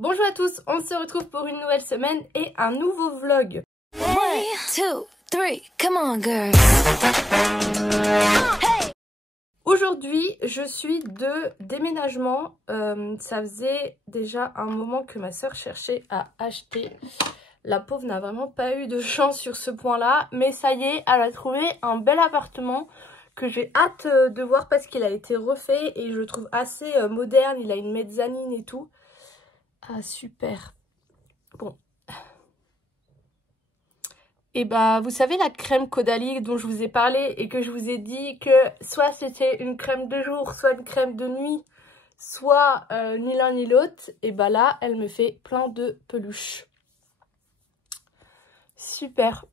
Bonjour à tous, on se retrouve pour une nouvelle semaine et un nouveau vlog. 1, 2, 3, come on girl. Aujourd'hui, je suis de déménagement. Ça faisait déjà un moment que ma soeur cherchait à acheter. La pauvre n'a vraiment pas eu de chance sur ce point-là. Mais ça y est, elle a trouvé un bel appartement que j'ai hâte de voir parce qu'il a été refait et je le trouve assez moderne. Il a une mezzanine et tout. Ah, super. Bon. Et bah, vous savez la crème Caudalie dont je vous ai parlé et que je vous ai dit que soit c'était une crème de jour, soit une crème de nuit, soit ni l'un ni l'autre. Et bah là, elle me fait plein de peluches. Super.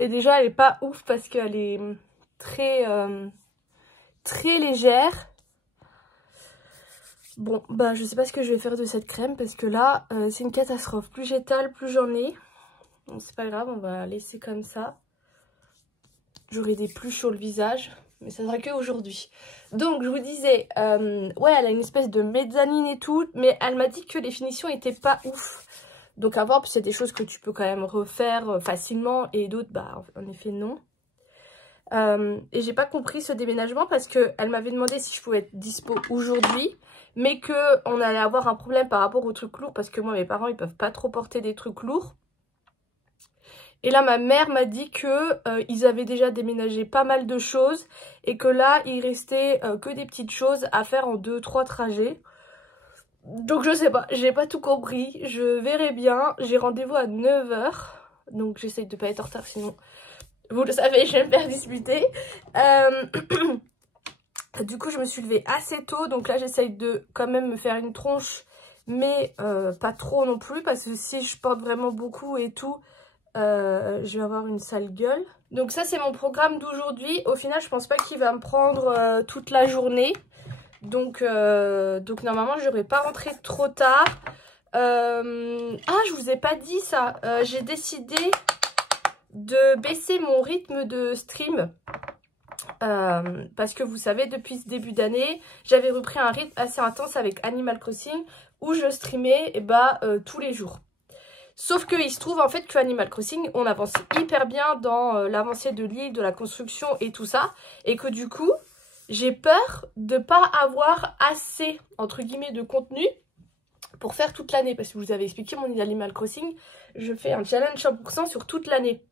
Et déjà, elle est pas ouf parce qu'elle est très légère. Bon, bah je sais pas ce que je vais faire de cette crème parce que là, c'est une catastrophe. Plus j'étale, plus j'en ai. Bon, c'est pas grave, on va laisser comme ça. J'aurai des pluches sur le visage, mais ça sera que aujourd'hui. Donc, je vous disais, ouais, elle a une espèce de mezzanine et tout, mais elle m'a dit que les finitions étaient pas ouf. Donc, à voir, puis c'est des choses que tu peux quand même refaire facilement, et d'autres, bah, en effet, non. Et j'ai pas compris ce déménagement parce qu'elle m'avait demandé si je pouvais être dispo aujourd'hui, mais qu'on allait avoir un problème par rapport aux trucs lourds, parce que moi, mes parents, ils peuvent pas trop porter des trucs lourds. Et là, ma mère m'a dit que ils avaient déjà déménagé pas mal de choses et que là, il restait que des petites choses à faire en 2-3 trajets. Donc je sais pas, j'ai pas tout compris, je verrai bien. J'ai rendez-vous à 9 h, donc j'essaye de pas être en retard sinon, vous le savez, je vais me faire disputer. Du coup, je me suis levée assez tôt, donc là, j'essaye de quand même me faire une tronche, mais pas trop non plus, parce que si je porte vraiment beaucoup et tout, je vais avoir une sale gueule. Donc ça, c'est mon programme d'aujourd'hui. Au final, je pense pas qu'il va me prendre toute la journée. Donc normalement, je n'aurai pas rentré trop tard. Ah, je vous ai pas dit ça. J'ai décidé de baisser mon rythme de stream. Parce que vous savez, depuis ce début d'année, j'avais repris un rythme assez intense avec Animal Crossing où je streamais tous les jours. Sauf qu'il se trouve en fait que Animal Crossing, on avance hyper bien dans l'avancée de l'île, de la construction et tout ça. Et que du coup, j'ai peur de pas avoir assez, entre guillemets, de contenu pour faire toute l'année. Parce que je vous avais expliqué mon île Animal Crossing, je fais un challenge 100% sur toute l'année.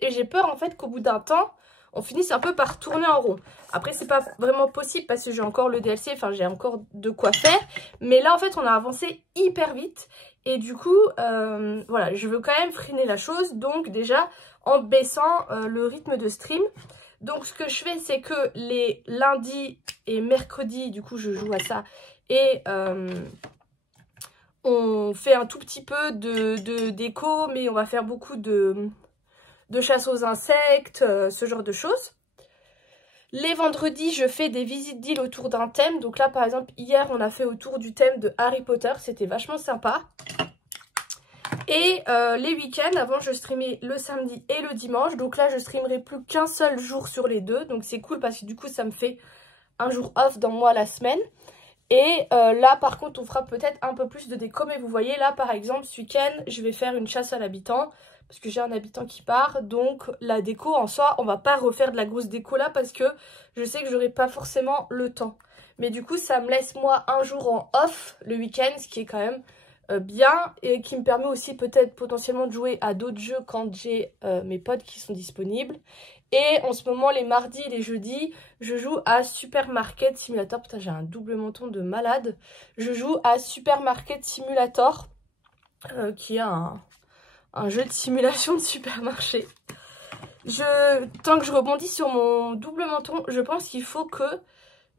Et j'ai peur en fait qu'au bout d'un temps, on finisse un peu par tourner en rond. Après, c'est pas vraiment possible parce que j'ai encore le DLC, enfin j'ai encore de quoi faire. Mais là, en fait, on a avancé hyper vite. Et du coup, voilà, je veux quand même freiner la chose. Donc déjà, en baissant le rythme de stream. Donc ce que je fais, c'est que les lundis et mercredis, du coup, je joue à ça. Et on fait un tout petit peu de déco, mais on va faire beaucoup de chasse aux insectes, ce genre de choses. Les vendredis, je fais des visites d'îles autour d'un thème. Donc là, par exemple, hier, on a fait autour du thème de Harry Potter. C'était vachement sympa. Et les week-ends, avant, je streamais le samedi et le dimanche. Donc là, je streamerai plus qu'un seul jour sur les deux. Donc c'est cool parce que du coup, ça me fait un jour off dans moi la semaine. Et là, par contre, on fera peut-être un peu plus de déco. Mais vous voyez, là, par exemple, ce week-end, je vais faire une chasse à l'habitant. Parce que j'ai un habitant qui part. Donc, la déco, en soi, on va pas refaire de la grosse déco là. Parce que je sais que j'aurai pas forcément le temps. Mais du coup, ça me laisse, moi, un jour en off le week-end. Ce qui est quand même bien. Et qui me permet aussi peut-être potentiellement de jouer à d'autres jeux quand j'ai mes potes qui sont disponibles. Et en ce moment, les mardis et les jeudis, je joue à Supermarket Simulator. Putain, j'ai un double menton de malade. Je joue à Supermarket Simulator, qui est un jeu de simulation de supermarché. Tant que je rebondis sur mon double menton, je pense qu'il faut que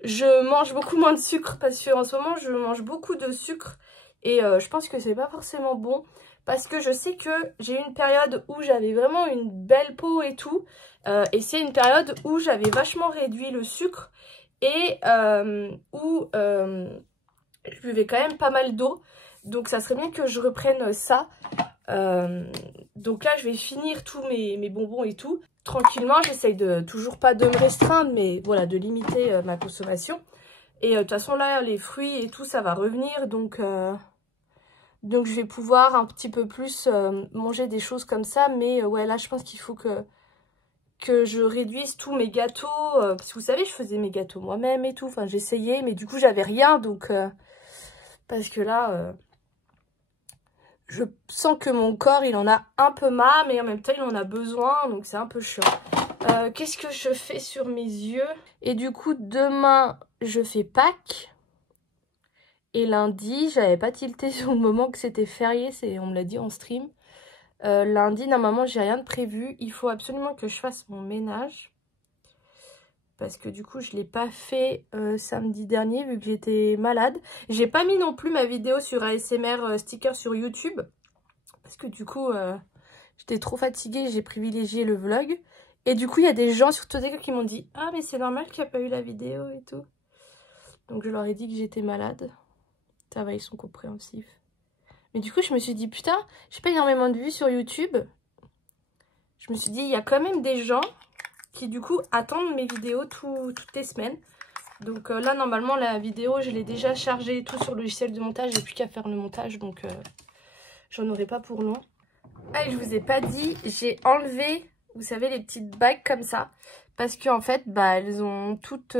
je mange beaucoup moins de sucre. Parce qu'en ce moment, je mange beaucoup de sucre. Et je pense que c'est pas forcément bon. Parce que je sais que j'ai eu une période où j'avais vraiment une belle peau et tout. Et c'est une période où j'avais vachement réduit le sucre. Et où je buvais quand même pas mal d'eau. Donc ça serait bien que je reprenne ça. Donc là, je vais finir tous mes bonbons et tout. Tranquillement, j'essaye de toujours pas de me restreindre. Mais voilà, de limiter ma consommation. Et de toute façon, là, les fruits et tout, ça va revenir. Donc Donc je vais pouvoir un petit peu plus manger des choses comme ça. Mais ouais, là je pense qu'il faut que je réduise tous mes gâteaux. Parce que vous savez, je faisais mes gâteaux moi-même et tout. Enfin, j'essayais, mais du coup j'avais rien. Donc parce que là, je sens que mon corps, il en a un peu marre. Mais en même temps, il en a besoin. Donc c'est un peu chiant. Qu'est-ce que je fais sur mes yeux? Et du coup, demain, je fais Pâques. Et lundi, j'avais pas tilté sur le moment que c'était férié, on me l'a dit en stream. Lundi, normalement, j'ai rien de prévu. Il faut absolument que je fasse mon ménage. Parce que du coup, je l'ai pas fait samedi dernier, vu que j'étais malade. J'ai pas mis non plus ma vidéo sur ASMR sticker sur YouTube. Parce que du coup, j'étais trop fatiguée, j'ai privilégié le vlog. Et du coup, il y a des gens sur Twitter qui m'ont dit « Ah, mais c'est normal qu'il n'y a pas eu la vidéo et tout. » Donc, je leur ai dit que j'étais malade. Ça va, ils sont compréhensifs. Mais du coup, je me suis dit, putain, j'ai pas énormément de vues sur YouTube. Je me suis dit, il y a quand même des gens qui, du coup, attendent mes vidéos toutes les semaines. Donc là, normalement, la vidéo, je l'ai déjà chargée et tout sur le logiciel de montage. J'ai plus qu'à faire le montage, donc j'en aurai pas pour long. Ah, et je vous ai pas dit, j'ai enlevé, vous savez, les petites bagues comme ça. Parce qu'en fait, bah, elles ont toutes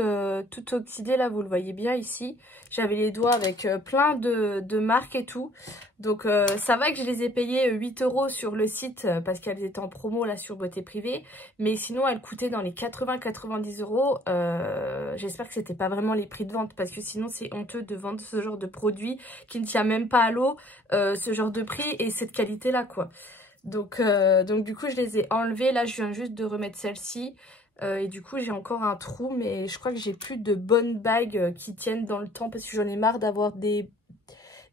oxydé, là, vous le voyez bien ici. J'avais les doigts avec plein de marques et tout. Donc, ça va que je les ai payées 8 € sur le site parce qu'elles étaient en promo, là, sur Beauté Privée. Mais sinon, elles coûtaient dans les 80-90 €. J'espère que c'était pas vraiment les prix de vente parce que sinon, c'est honteux de vendre ce genre de produit qui ne tient même pas à l'eau, ce genre de prix et cette qualité-là, quoi. Donc, du coup, je les ai enlevées. Là, je viens juste de remettre celle-ci. Et du coup j'ai encore un trou, mais je crois que j'ai plus de bonnes bagues qui tiennent dans le temps parce que j'en ai marre d'avoir des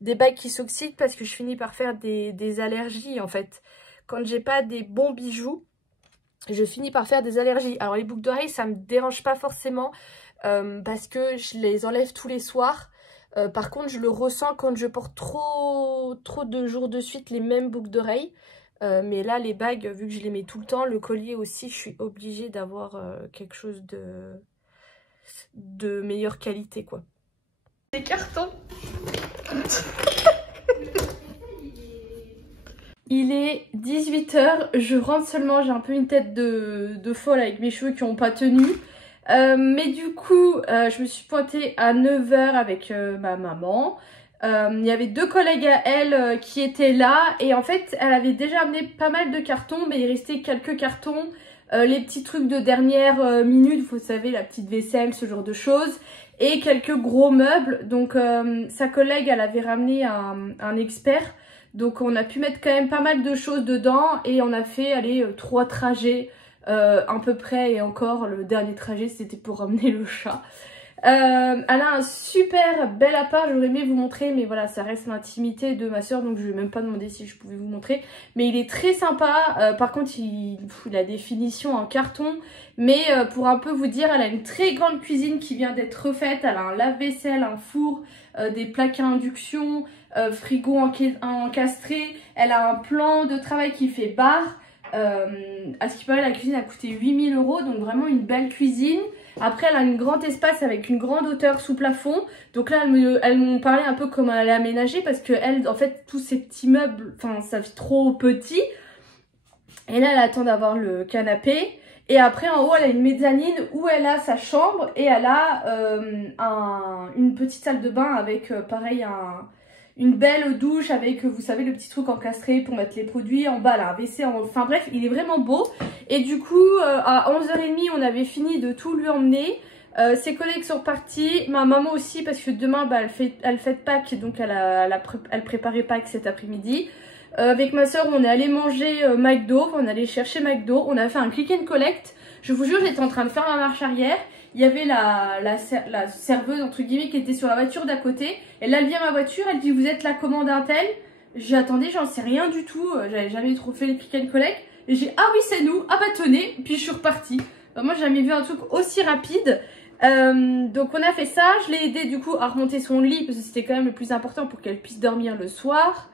bagues qui s'oxydent parce que je finis par faire des allergies en fait. Quand j'ai pas des bons bijoux, je finis par faire des allergies. Alors les boucles d'oreilles ça me dérange pas forcément parce que je les enlève tous les soirs. Par contre je le ressens quand je porte trop de jours de suite les mêmes boucles d'oreilles. Mais là, les bagues, vu que je les mets tout le temps, le collier aussi, je suis obligée d'avoir quelque chose de meilleure qualité, quoi. Des cartons. Il est 18 h, je rentre seulement, j'ai un peu une tête de folle avec mes cheveux qui n'ont pas tenu. Mais du coup, je me suis pointée à 9 h avec ma maman. Il y avait 2 collègues à elle qui étaient là et en fait elle avait déjà amené pas mal de cartons mais il restait quelques cartons, les petits trucs de dernière minute, vous savez la petite vaisselle, ce genre de choses et quelques gros meubles. Donc sa collègue elle avait ramené un expert, donc on a pu mettre quand même pas mal de choses dedans et on a fait allez 3 trajets à peu près et encore le dernier trajet c'était pour ramener le chat. Elle a un super bel appart, j'aurais aimé vous montrer mais voilà ça reste l'intimité de ma soeur donc je lui ai même pas demandé si je pouvais vous montrer, mais il est très sympa. Par contre il a des finitions en carton mais pour un peu vous dire elle a une très grande cuisine qui vient d'être refaite, elle a un lave-vaisselle, un four, des plaques à induction, frigo encastré, elle a un plan de travail qui fait bar. À ce qui paraît la cuisine a coûté 8 000 €, donc vraiment une belle cuisine. Après elle a un grand espace avec une grande hauteur sous plafond. Donc là elles m'ont parlé un peu comment elle est aménagée parce que elle en fait tous ces petits meubles, enfin ça fait trop petit. Et là elle attend d'avoir le canapé. Et après en haut elle a une mezzanine où elle a sa chambre et elle a une petite salle de bain avec pareil une belle douche avec, vous savez, le petit truc encastré pour mettre les produits. En bas, là, un WC. Enfin bref, il est vraiment beau. Et du coup, à 11 h 30, on avait fini de tout lui emmener. Ses collègues sont partis. Ma maman aussi, parce que demain, bah, elle fête Pâques. Donc, elle préparait Pâques cet après-midi. Avec ma soeur, on est allé manger McDo. On est allé chercher McDo. On a fait un click and collect. Je vous jure, j'étais en train de faire ma marche arrière. Il y avait la serveuse, entre guillemets, qui était sur la voiture d'à côté. Et là, elle vient à ma voiture, elle dit, vous êtes la commande un tel? J'ai attendu, j'en sais rien du tout. J'avais jamais trop fait les click and collect. Et j'ai, ah oui, c'est nous. Ah bah tenez. Puis je suis repartie. Moi, j'ai jamais vu un truc aussi rapide. Donc on a fait ça. Je l'ai aidé du coup à remonter son lit parce que c'était quand même le plus important pour qu'elle puisse dormir le soir.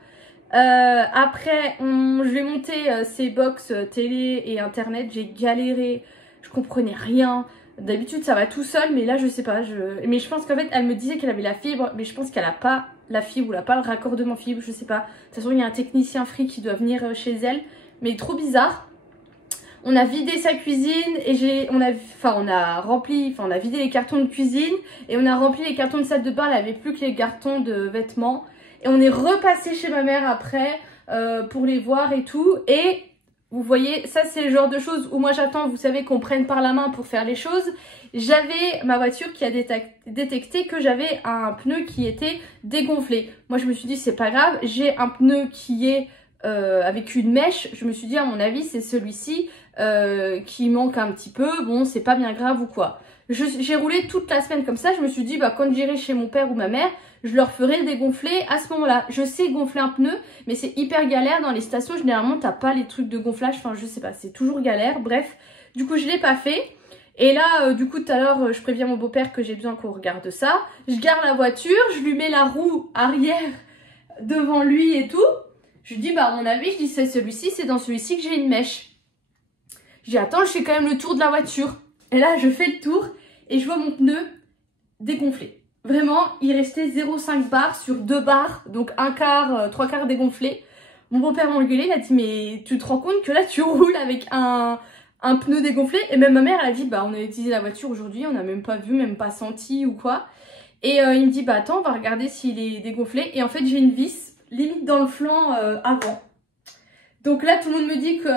Après, je vais monter ses box télé et internet. J'ai galéré. Je comprenais rien. D'habitude ça va tout seul, mais là je sais pas. Mais je pense qu'en fait elle me disait qu'elle avait la fibre, mais je pense qu'elle a pas la fibre ou elle a pas le raccordement fibre, je sais pas. De toute façon il y a un technicien free qui doit venir chez elle, mais trop bizarre. On a vidé sa cuisine et on a vidé les cartons de cuisine et on a rempli les cartons de salle de bain. Elle avait plus que les cartons de vêtements et on est repassé chez ma mère après pour les voir et tout. Et vous voyez, ça c'est le genre de choses où moi j'attends, vous savez, qu'on prenne par la main pour faire les choses. J'avais ma voiture qui a détecté que j'avais un pneu qui était dégonflé. Moi je me suis dit c'est pas grave, j'ai un pneu qui est avec une mèche. Je me suis dit à mon avis c'est celui-ci qui manque un petit peu, bon c'est pas bien grave ou quoi. J'ai roulé toute la semaine comme ça, je me suis dit bah quand j'irai chez mon père ou ma mère, je leur ferai le dégonfler à ce moment-là. Je sais gonfler un pneu, mais c'est hyper galère dans les stations, généralement t'as pas les trucs de gonflage, enfin je sais pas, c'est toujours galère, bref. Du coup je l'ai pas fait. Et là, du coup, tout à l'heure, je préviens mon beau-père que j'ai besoin qu'on regarde ça. Je garde la voiture, je lui mets la roue arrière devant lui et tout. Je lui dis, bah à mon avis, je dis c'est celui-ci, c'est dans celui-ci que j'ai une mèche. Je dis, attends, je fais quand même le tour de la voiture. Et là, je fais le tour et je vois mon pneu dégonflé. Vraiment, il restait 0,5 bar sur 2 bars, donc un quart, 3 quarts dégonflé. Mon beau-père m'a engueulé, il a dit, mais tu te rends compte que là, tu roules avec un pneu dégonflé? Et même ma mère, elle a dit, bah on a utilisé la voiture aujourd'hui, on n'a même pas vu, même pas senti ou quoi. Et il me dit, bah attends, on va regarder s'il est dégonflé. Et en fait, j'ai une vis limite dans le flanc avant. Donc là, tout le monde me dit que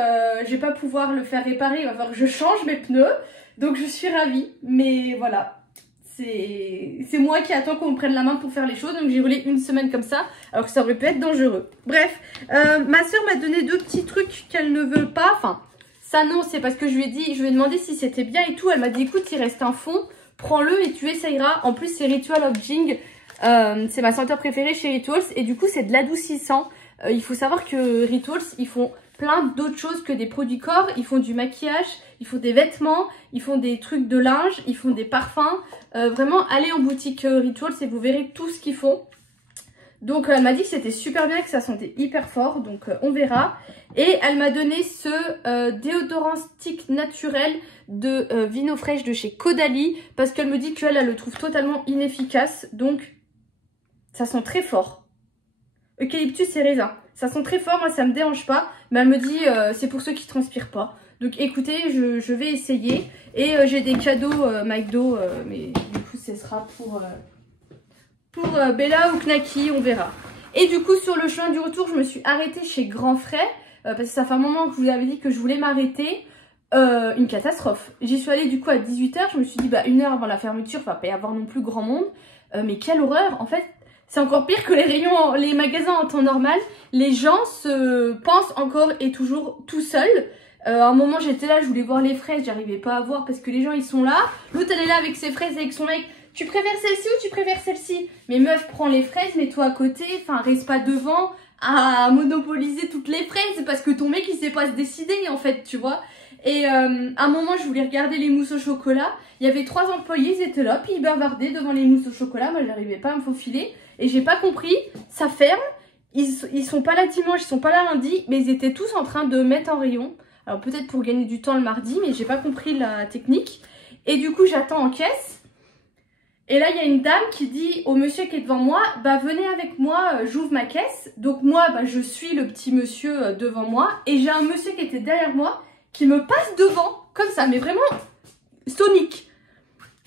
je vais pas pouvoir le faire réparer, il va falloir que je change mes pneus. Donc je suis ravie, mais voilà. C'est moi qui attends qu'on me prenne la main pour faire les choses. Donc j'ai roulé une semaine comme ça, alors que ça aurait pu être dangereux. Bref, ma soeur m'a donné 2 petits trucs qu'elle ne veut pas. Enfin, ça non, c'est parce que je lui ai demandé si c'était bien et tout. Elle m'a dit, écoute, il reste un fond, prends-le et tu essayeras. En plus, c'est Ritual of Jing. C'est ma senteur préférée chez Rituals et du coup c'est de l'adoucissant. Il faut savoir que Rituals ils font plein d'autres choses que des produits corps. Ils font du maquillage, ils font des vêtements, ils font des trucs de linge, ils font des parfums. Vraiment allez en boutique Rituals et vous verrez tout ce qu'ils font. Donc elle m'a dit que c'était super bien, que ça sentait hyper fort, donc on verra. Et elle m'a donné ce déodorant stick naturel de Vino Fresh de chez Caudalie parce qu'elle me dit qu'elle le trouve totalement inefficace, donc ça sent très fort. Eucalyptus et raisin. Ça sent très fort, moi ça me dérange pas. Mais elle me dit c'est pour ceux qui transpirent pas. Donc écoutez, je vais essayer. Et j'ai des cadeaux McDo, mais du coup ce sera pour Bella ou Knacky, on verra. Et du coup sur le chemin du retour, je me suis arrêtée chez Grand Frais. Parce que ça fait un moment que je vous avais dit que je voulais m'arrêter. Une catastrophe. J'y suis allée du coup à 18 h. Je me suis dit bah 1 heure avant la fermeture, il va pas y avoir non plus grand monde. Mais quelle horreur. En fait, c'est encore pire que les magasins en temps normal. Les gens se pensent encore et toujours tout seuls. À un moment j'étais là, je voulais voir les fraises, j'arrivais pas à voir parce que les gens ils sont là. L'autre elle est là avec ses fraises avec son mec. Tu préfères celle-ci ou tu préfères celle-ci? Mais meuf, prends les fraises, mets-toi à côté, enfin reste pas devant à monopoliser toutes les fraises parce que ton mec il sait pas se décider en fait, tu vois. Et à un moment je voulais regarder les mousses au chocolat. Il y avait 3 employés, ils étaient là, puis ils bavardaient devant les mousses au chocolat. Moi j'arrivais pas à me faufiler et j'ai pas compris, ça ferme. Ils sont pas là dimanche, ils sont pas là lundi, mais ils étaient tous en train de mettre en rayon. Alors peut-être pour gagner du temps le mardi, mais j'ai pas compris la technique. Et du coup j'attends en caisse. Et là il y a une dame qui dit au monsieur qui est devant moi, bah venez avec moi, j'ouvre ma caisse. Donc moi bah, je suis le petit monsieur devant moi. Et j'ai un monsieur qui était derrière moi qui me passe devant, comme ça, mais vraiment Sonic.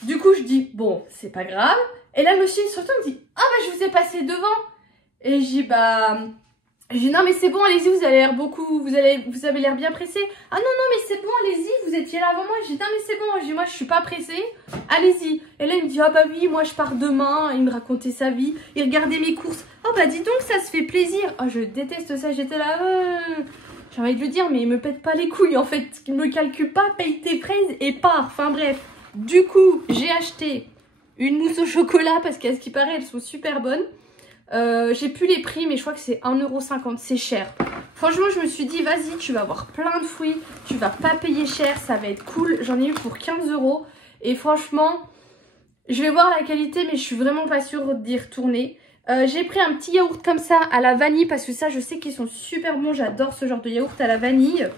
Du coup je dis bon c'est pas grave. Et là le monsieur il se retourne et me dit ah bah je vous ai passé devant. Et j'ai dit non mais c'est bon, allez-y, vous avez l'air vous avez l'air bien pressé. Ah non mais c'est bon, allez-y, vous étiez là avant moi. J'ai dit non mais c'est bon, j'ai dit moi je suis pas pressée, allez-y. Et là il me dit ah bah oui, moi je pars demain. Il me racontait sa vie, il regardait mes courses. Oh bah dis donc ça se fait plaisir. Oh je déteste ça, j'étais là j'ai envie de le dire mais il me pète pas les couilles en fait. Il me calcule pas, paye tes fraises et part. Enfin bref, du coup j'ai acheté une mousse au chocolat parce qu'à ce qui paraît elles sont super bonnes. J'ai plus les prix mais je crois que c'est 1,50 €, c'est cher. Franchement je me suis dit vas-y tu vas avoir plein de fruits, tu vas pas payer cher, ça va être cool. J'en ai eu pour 15 € et franchement je vais voir la qualité mais je suis vraiment pas sûre d'y retourner. J'ai pris un petit yaourt comme ça à la vanille parce que ça je sais qu'ils sont super bons, j'adore ce genre de yaourt à la vanille.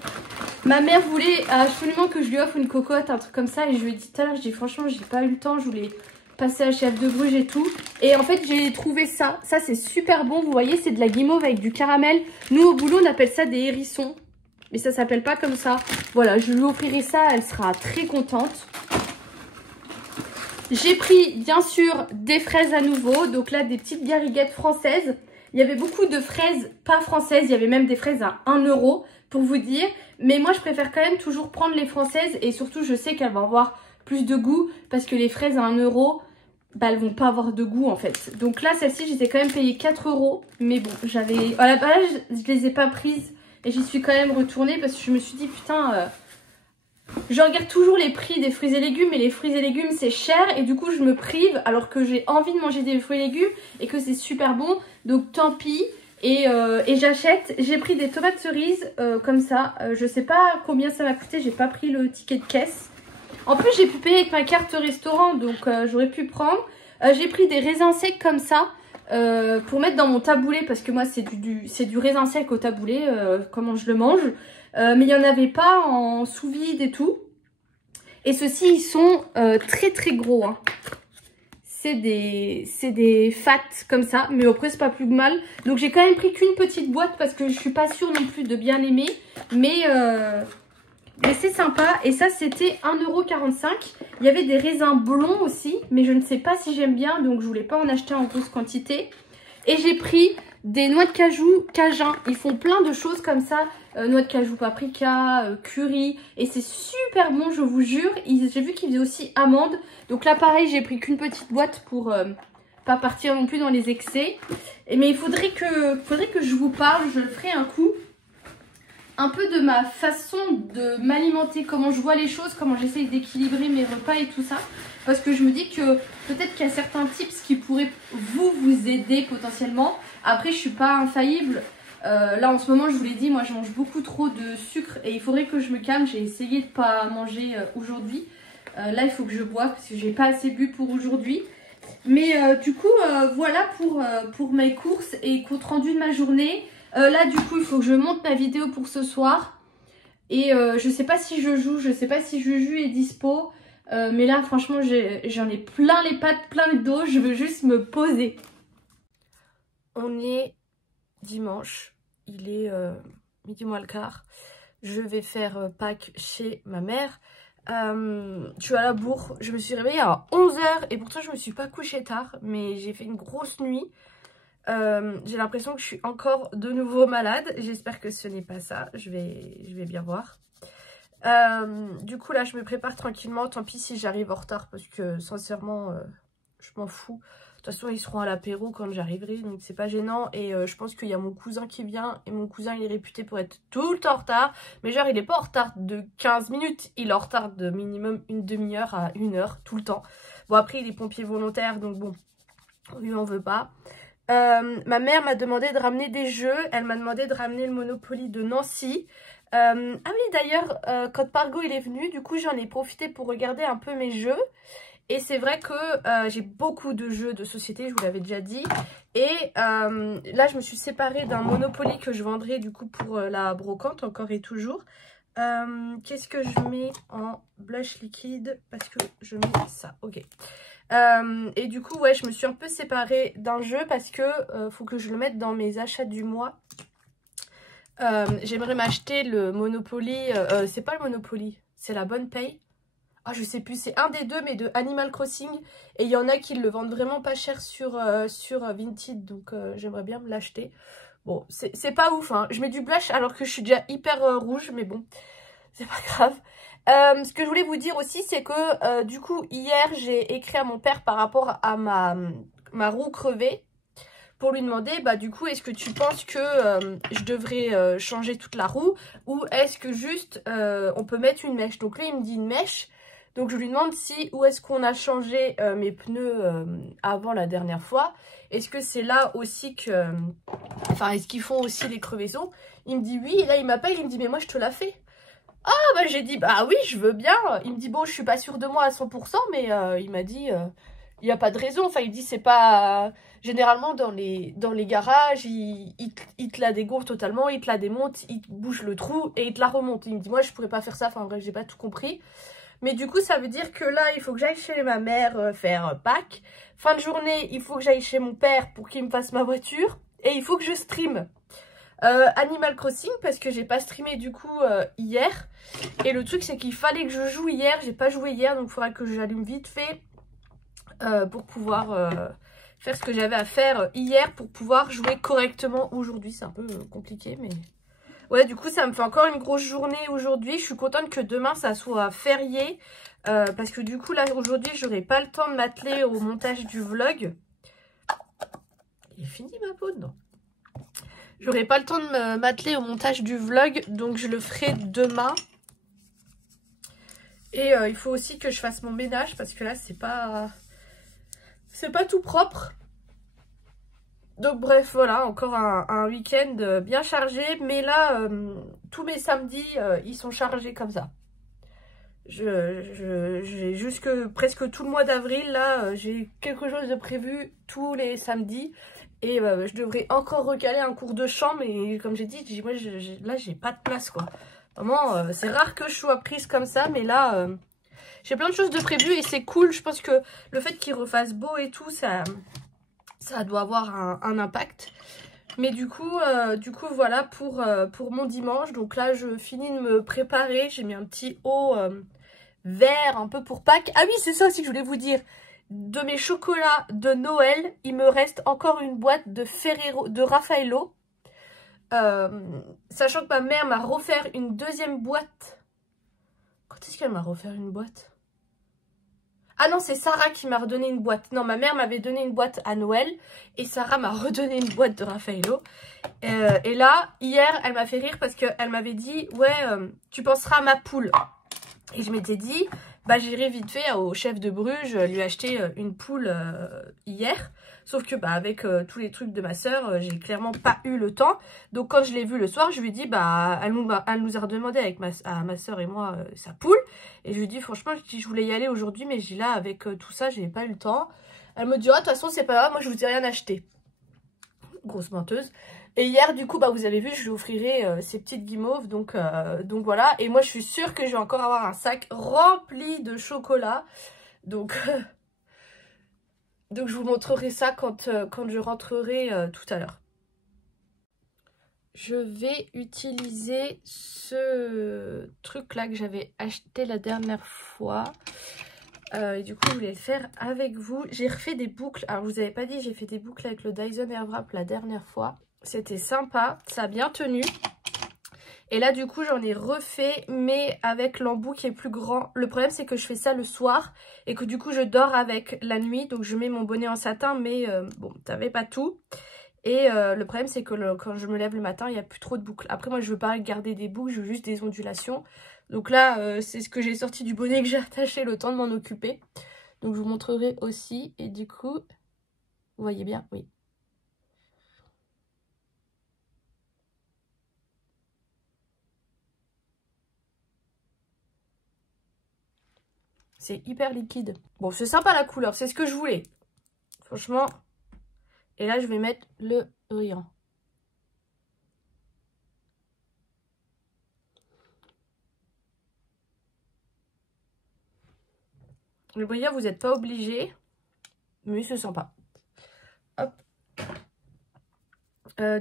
Ma mère voulait absolument que je lui offre une cocotte, un truc comme ça. Et je lui ai dit tout à l'heure, je dis franchement, j'ai pas eu le temps. Je voulais passer à Chef de Bruges et tout. Et en fait, j'ai trouvé ça. Ça, c'est super bon. Vous voyez, c'est de la guimauve avec du caramel. Nous, au boulot, on appelle ça des hérissons. Mais ça s'appelle pas comme ça. Voilà, je lui offrirai ça. Elle sera très contente. J'ai pris, bien sûr, des fraises à nouveau. Donc là, des petites gariguettes françaises. Il y avait beaucoup de fraises pas françaises. Il y avait même des fraises à 1 € pour vous dire. Mais moi, je préfère quand même toujours prendre les françaises. Et surtout, je sais qu'elles vont avoir plus de goût. Parce que les fraises à 1 €, bah, elles vont pas avoir de goût en fait. Donc là, celle-ci, je les ai quand même payées 4 €. Mais bon, j'avais... Voilà, bah là, je les ai pas prises. Et j'y suis quand même retournée parce que je me suis dit, putain... Je regarde toujours les prix des fruits et légumes, et les fruits et légumes c'est cher et du coup je me prive alors que j'ai envie de manger des fruits et légumes et que c'est super bon, donc tant pis. Et j'achète, j'ai pris des tomates cerises comme ça, je sais pas combien ça m'a coûté, j'ai pas pris le ticket de caisse. En plus j'ai pu payer avec ma carte restaurant, donc j'aurais pu prendre. J'ai pris des raisins secs comme ça pour mettre dans mon taboulé parce que moi c'est du raisin sec au taboulé, comment je le mange. Mais il n'y en avait pas en sous-vide et tout. Et ceux-ci, ils sont très très gros. Hein. C'est des fats comme ça. Mais après, c'est pas plus mal. Donc j'ai quand même pris qu'une petite boîte parce que je suis pas sûre non plus de bien l'aimer. Mais c'est sympa. Et ça, c'était 1,45 €. Il y avait des raisins blonds aussi. Mais je ne sais pas si j'aime bien. Donc je voulais pas en acheter en grosse quantité. Et j'ai pris des noix de cajou cajun. Ils font plein de choses comme ça. Noix de cajou paprika, curry. Et c'est super bon, je vous jure. J'ai vu qu'ils faisaient aussi amandes. Donc là, pareil, j'ai pris qu'une petite boîte pour pas partir non plus dans les excès. Mais il faudrait que je vous parle. Je le ferai un coup. Un peu de ma façon de m'alimenter. Comment je vois les choses. Comment j'essaye d'équilibrer mes repas et tout ça. Parce que je me dis que peut-être qu'il y a certains tips qui pourraient vous aider potentiellement. Après, je suis pas infaillible. Là en ce moment je vous l'ai dit, moi je mange beaucoup trop de sucre et il faudrait que je me calme. J'ai essayé de pas manger aujourd'hui. Là il faut que je boive parce que j'ai pas assez bu pour aujourd'hui. Mais du coup voilà pour mes courses et compte rendu de ma journée. Là du coup il faut que je monte ma vidéo pour ce soir. Et je sais pas si je joue, je sais pas si Juju est dispo. Mais là franchement j'en ai plein les pattes, plein le dos. Je veux juste me poser. On est dimanche, il est midi moins le quart. Je vais faire Pâques chez ma mère. Je suis à la bourre. Je me suis réveillée à 11 h et pourtant je me suis pas couchée tard. Mais j'ai fait une grosse nuit. J'ai l'impression que je suis encore de nouveau malade. J'espère que ce n'est pas ça. Je vais bien voir. Du coup là je me prépare tranquillement. Tant pis si j'arrive en retard parce que sincèrement je m'en fous. De toute façon, ils seront à l'apéro quand j'arriverai, donc c'est pas gênant. Et je pense qu'il y a mon cousin qui vient. Et mon cousin, il est réputé pour être tout le temps en retard. Mais genre, il est pas en retard de 15 minutes. Il est en retard de minimum une demi-heure à 1 heure, tout le temps. Bon, après, il est pompier volontaire, donc bon, lui, on veut pas. Ma mère m'a demandé de ramener des jeux. Elle m'a demandé de ramener le Monopoly de Nancy. Ah oui, d'ailleurs, quand Pargo, il est venu, du coup, j'en ai profité pour regarder un peu mes jeux. Et c'est vrai que j'ai beaucoup de jeux de société, je vous l'avais déjà dit. Et là, je me suis séparée d'un Monopoly que je vendrai du coup pour la brocante, encore et toujours. Qu'est-ce que je mets en blush liquide? Parce que je mets ça, ok. Et du coup, ouais, je me suis un peu séparée d'un jeu parce que faut que je le mette dans mes achats du mois. J'aimerais m'acheter le Monopoly, c'est pas le Monopoly, c'est la Bonne Paye. Ah, je sais plus, c'est un des deux, mais de Animal Crossing. Et il y en a qui le vendent vraiment pas cher sur Vinted, donc j'aimerais bien me l'acheter. Bon, c'est pas ouf, hein. Je mets du blush alors que je suis déjà hyper rouge, mais bon, c'est pas grave. Ce que je voulais vous dire aussi, c'est que du coup, hier, j'ai écrit à mon père par rapport à ma roue crevée. Pour lui demander, bah du coup, est-ce que tu penses que je devrais changer toute la roue? Ou est-ce que juste, on peut mettre une mèche? Donc là, il me dit une mèche. Donc je lui demande si où est-ce qu'on a changé mes pneus avant la dernière fois. Est-ce que c'est là aussi que... Enfin, est-ce qu'ils font aussi les crevaisons? Il me dit oui, et là il m'appelle, il me dit mais moi je te la fais. Ah bah j'ai dit bah oui, je veux bien. Il me dit bon, je suis pas sûre de moi à 100%, mais il m'a dit il n'y a pas de raison. Enfin, il dit c'est pas... Généralement, dans les garages, il te la dégourde totalement, il te la démonte, il te bouche le trou et il te la remonte. Il me dit, moi, je pourrais pas faire ça. Enfin, bref, j'ai pas tout compris. Mais du coup, ça veut dire que là, il faut que j'aille chez ma mère faire Pâques. Fin de journée, il faut que j'aille chez mon père pour qu'il me fasse ma voiture. Et il faut que je stream Animal Crossing parce que j'ai pas streamé du coup hier. Et le truc, c'est qu'il fallait que je joue hier. J'ai pas joué hier, donc il faudra que j'allume vite fait pour pouvoir... faire ce que j'avais à faire hier pour pouvoir jouer correctement aujourd'hui. C'est un peu compliqué, mais... Ouais, du coup, ça me fait encore une grosse journée aujourd'hui. Je suis contente que demain, ça soit férié. Parce que du coup, là, aujourd'hui, j'aurai pas le temps de m'atteler au montage du vlog. Il est fini, ma peau, non? J'aurai pas le temps de m'atteler au montage du vlog. Donc, je le ferai demain. Et il faut aussi que je fasse mon ménage. Parce que là, c'est pas tout propre. Donc bref, voilà, encore un week-end bien chargé. Mais là, tous mes samedis, ils sont chargés comme ça. J'ai jusque presque tout le mois d'avril, là, j'ai quelque chose de prévu tous les samedis. Et je devrais encore recaler un cours de chant. Mais comme j'ai dit, moi, là, j'ai pas de place, quoi. Vraiment, c'est rare que je sois prise comme ça. Mais là, j'ai plein de choses de prévues et c'est cool. Je pense que le fait qu'il refasse beau et tout, ça doit avoir un impact. Mais du coup voilà pour mon dimanche. Donc là, je finis de me préparer. J'ai mis un petit haut vert un peu pour Pâques. Ah oui, c'est ça aussi que je voulais vous dire. De mes chocolats de Noël, il me reste encore une boîte de Ferrero, de Raffaello. Sachant que ma mère m'a offert une deuxième boîte. Quand est-ce qu'elle m'a offert une boîte ? Ah non, c'est Sarah qui m'a redonné une boîte. Non, ma mère m'avait donné une boîte à Noël. Et Sarah m'a redonné une boîte de Raffaello. Et là, hier, elle m'a fait rire parce qu'elle m'avait dit, ouais, tu penseras à ma poule. Et je m'étais dit, bah j'irai vite fait au chef de Bruges lui acheter une poule hier. Sauf que bah avec tous les trucs de ma soeur, j'ai clairement pas eu le temps. Donc quand je l'ai vue le soir, je lui ai dit, bah elle nous a redemandé avec ma soeur et moi sa poule. Et je lui ai dit, franchement, je voulais y aller aujourd'hui, mais j'ai là avec tout ça, j'ai pas eu le temps. Elle me dit, oh, de toute façon, c'est pas grave, moi je vous ai rien acheté. Grosse menteuse. Et hier, du coup, bah vous avez vu, je lui offrirai ces petites guimauves. Donc voilà. Et moi, je suis sûre que je vais encore avoir un sac rempli de chocolat. Donc je vous montrerai ça quand je rentrerai tout à l'heure. Je vais utiliser ce truc-là que j'avais acheté la dernière fois. Et du coup, je voulais le faire avec vous. J'ai refait des boucles. Alors, je vous avais pas dit, j'ai fait des boucles avec le Dyson Airwrap la dernière fois. C'était sympa, ça a bien tenu. Et là, du coup, j'en ai refait, mais avec l'embout qui est plus grand. Le problème, c'est que je fais ça le soir et que du coup, je dors avec la nuit. Donc, je mets mon bonnet en satin, mais bon, t'avais pas tout. Et le problème, c'est que quand je me lève le matin, il n'y a plus trop de boucles. Après, moi, je veux pas garder des boucles, je veux juste des ondulations. Donc là, c'est ce que j'ai sorti du bonnet que j'ai attaché, le temps de m'en occuper. Donc, je vous montrerai aussi. Et du coup, vous voyez bien, oui. C'est hyper liquide. Bon, c'est sympa la couleur, c'est ce que je voulais. Franchement. Et là, je vais mettre le brillant. Le brillant, vous n'êtes pas obligé. Mais c'est sympa. Hop.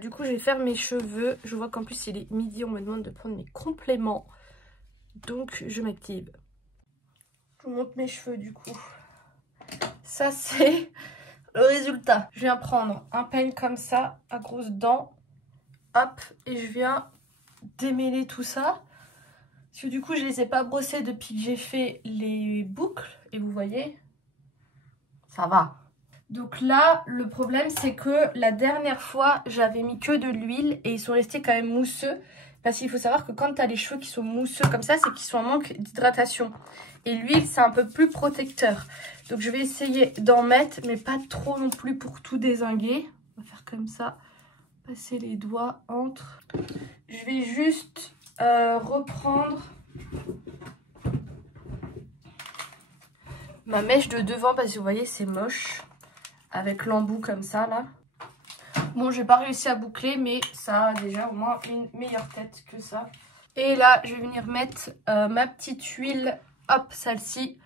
Du coup, je vais faire mes cheveux. Je vois qu'en plus, il est midi. On me demande de prendre mes compléments. Donc, je m'active. Je vous montre mes cheveux, du coup. Ça, c'est le résultat. Je viens prendre un peigne comme ça, à grosses dents. Hop. Et je viens démêler tout ça. Parce que du coup, je les ai pas brossés depuis que j'ai fait les boucles. Et vous voyez, ça va. Donc là, le problème, c'est que la dernière fois, j'avais mis que de l'huile et ils sont restés quand même mousseux. Parce qu'il faut savoir que quand tu as les cheveux qui sont mousseux comme ça, c'est qu'ils sont en manque d'hydratation. Et l'huile, c'est un peu plus protecteur. Donc je vais essayer d'en mettre, mais pas trop non plus pour tout dézinguer. On va faire comme ça. Passer les doigts entre. Je vais juste reprendre ma mèche de devant parce que vous voyez c'est moche. Avec l'embout comme ça là. Bon, j'ai pas réussi à boucler, mais ça a déjà au moins une meilleure tête que ça. Et là, je vais venir mettre ma petite huile. Hop, celle-ci.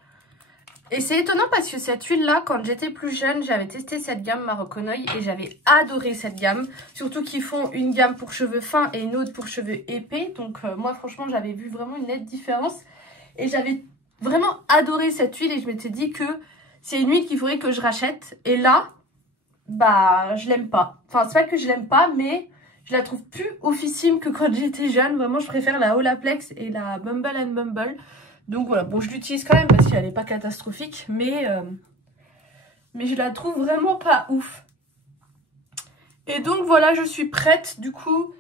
Et c'est étonnant parce que cette huile-là, quand j'étais plus jeune, j'avais testé cette gamme Maroconoï et j'avais adoré cette gamme. Surtout qu'ils font une gamme pour cheveux fins et une autre pour cheveux épais. Donc moi, franchement, j'avais vu vraiment une nette différence. Et j'avais vraiment adoré cette huile et je m'étais dit que c'est une huile qu'il faudrait que je rachète. Et là, bah, je l'aime pas. Enfin, c'est pas que je l'aime pas, mais je la trouve plus oufissime que quand j'étais jeune. Vraiment, je préfère la Olaplex et la Bumble and Bumble. Donc voilà, bon, je l'utilise quand même parce qu'elle n'est pas catastrophique, mais je la trouve vraiment pas ouf. Et donc voilà, je suis prête. Du coup,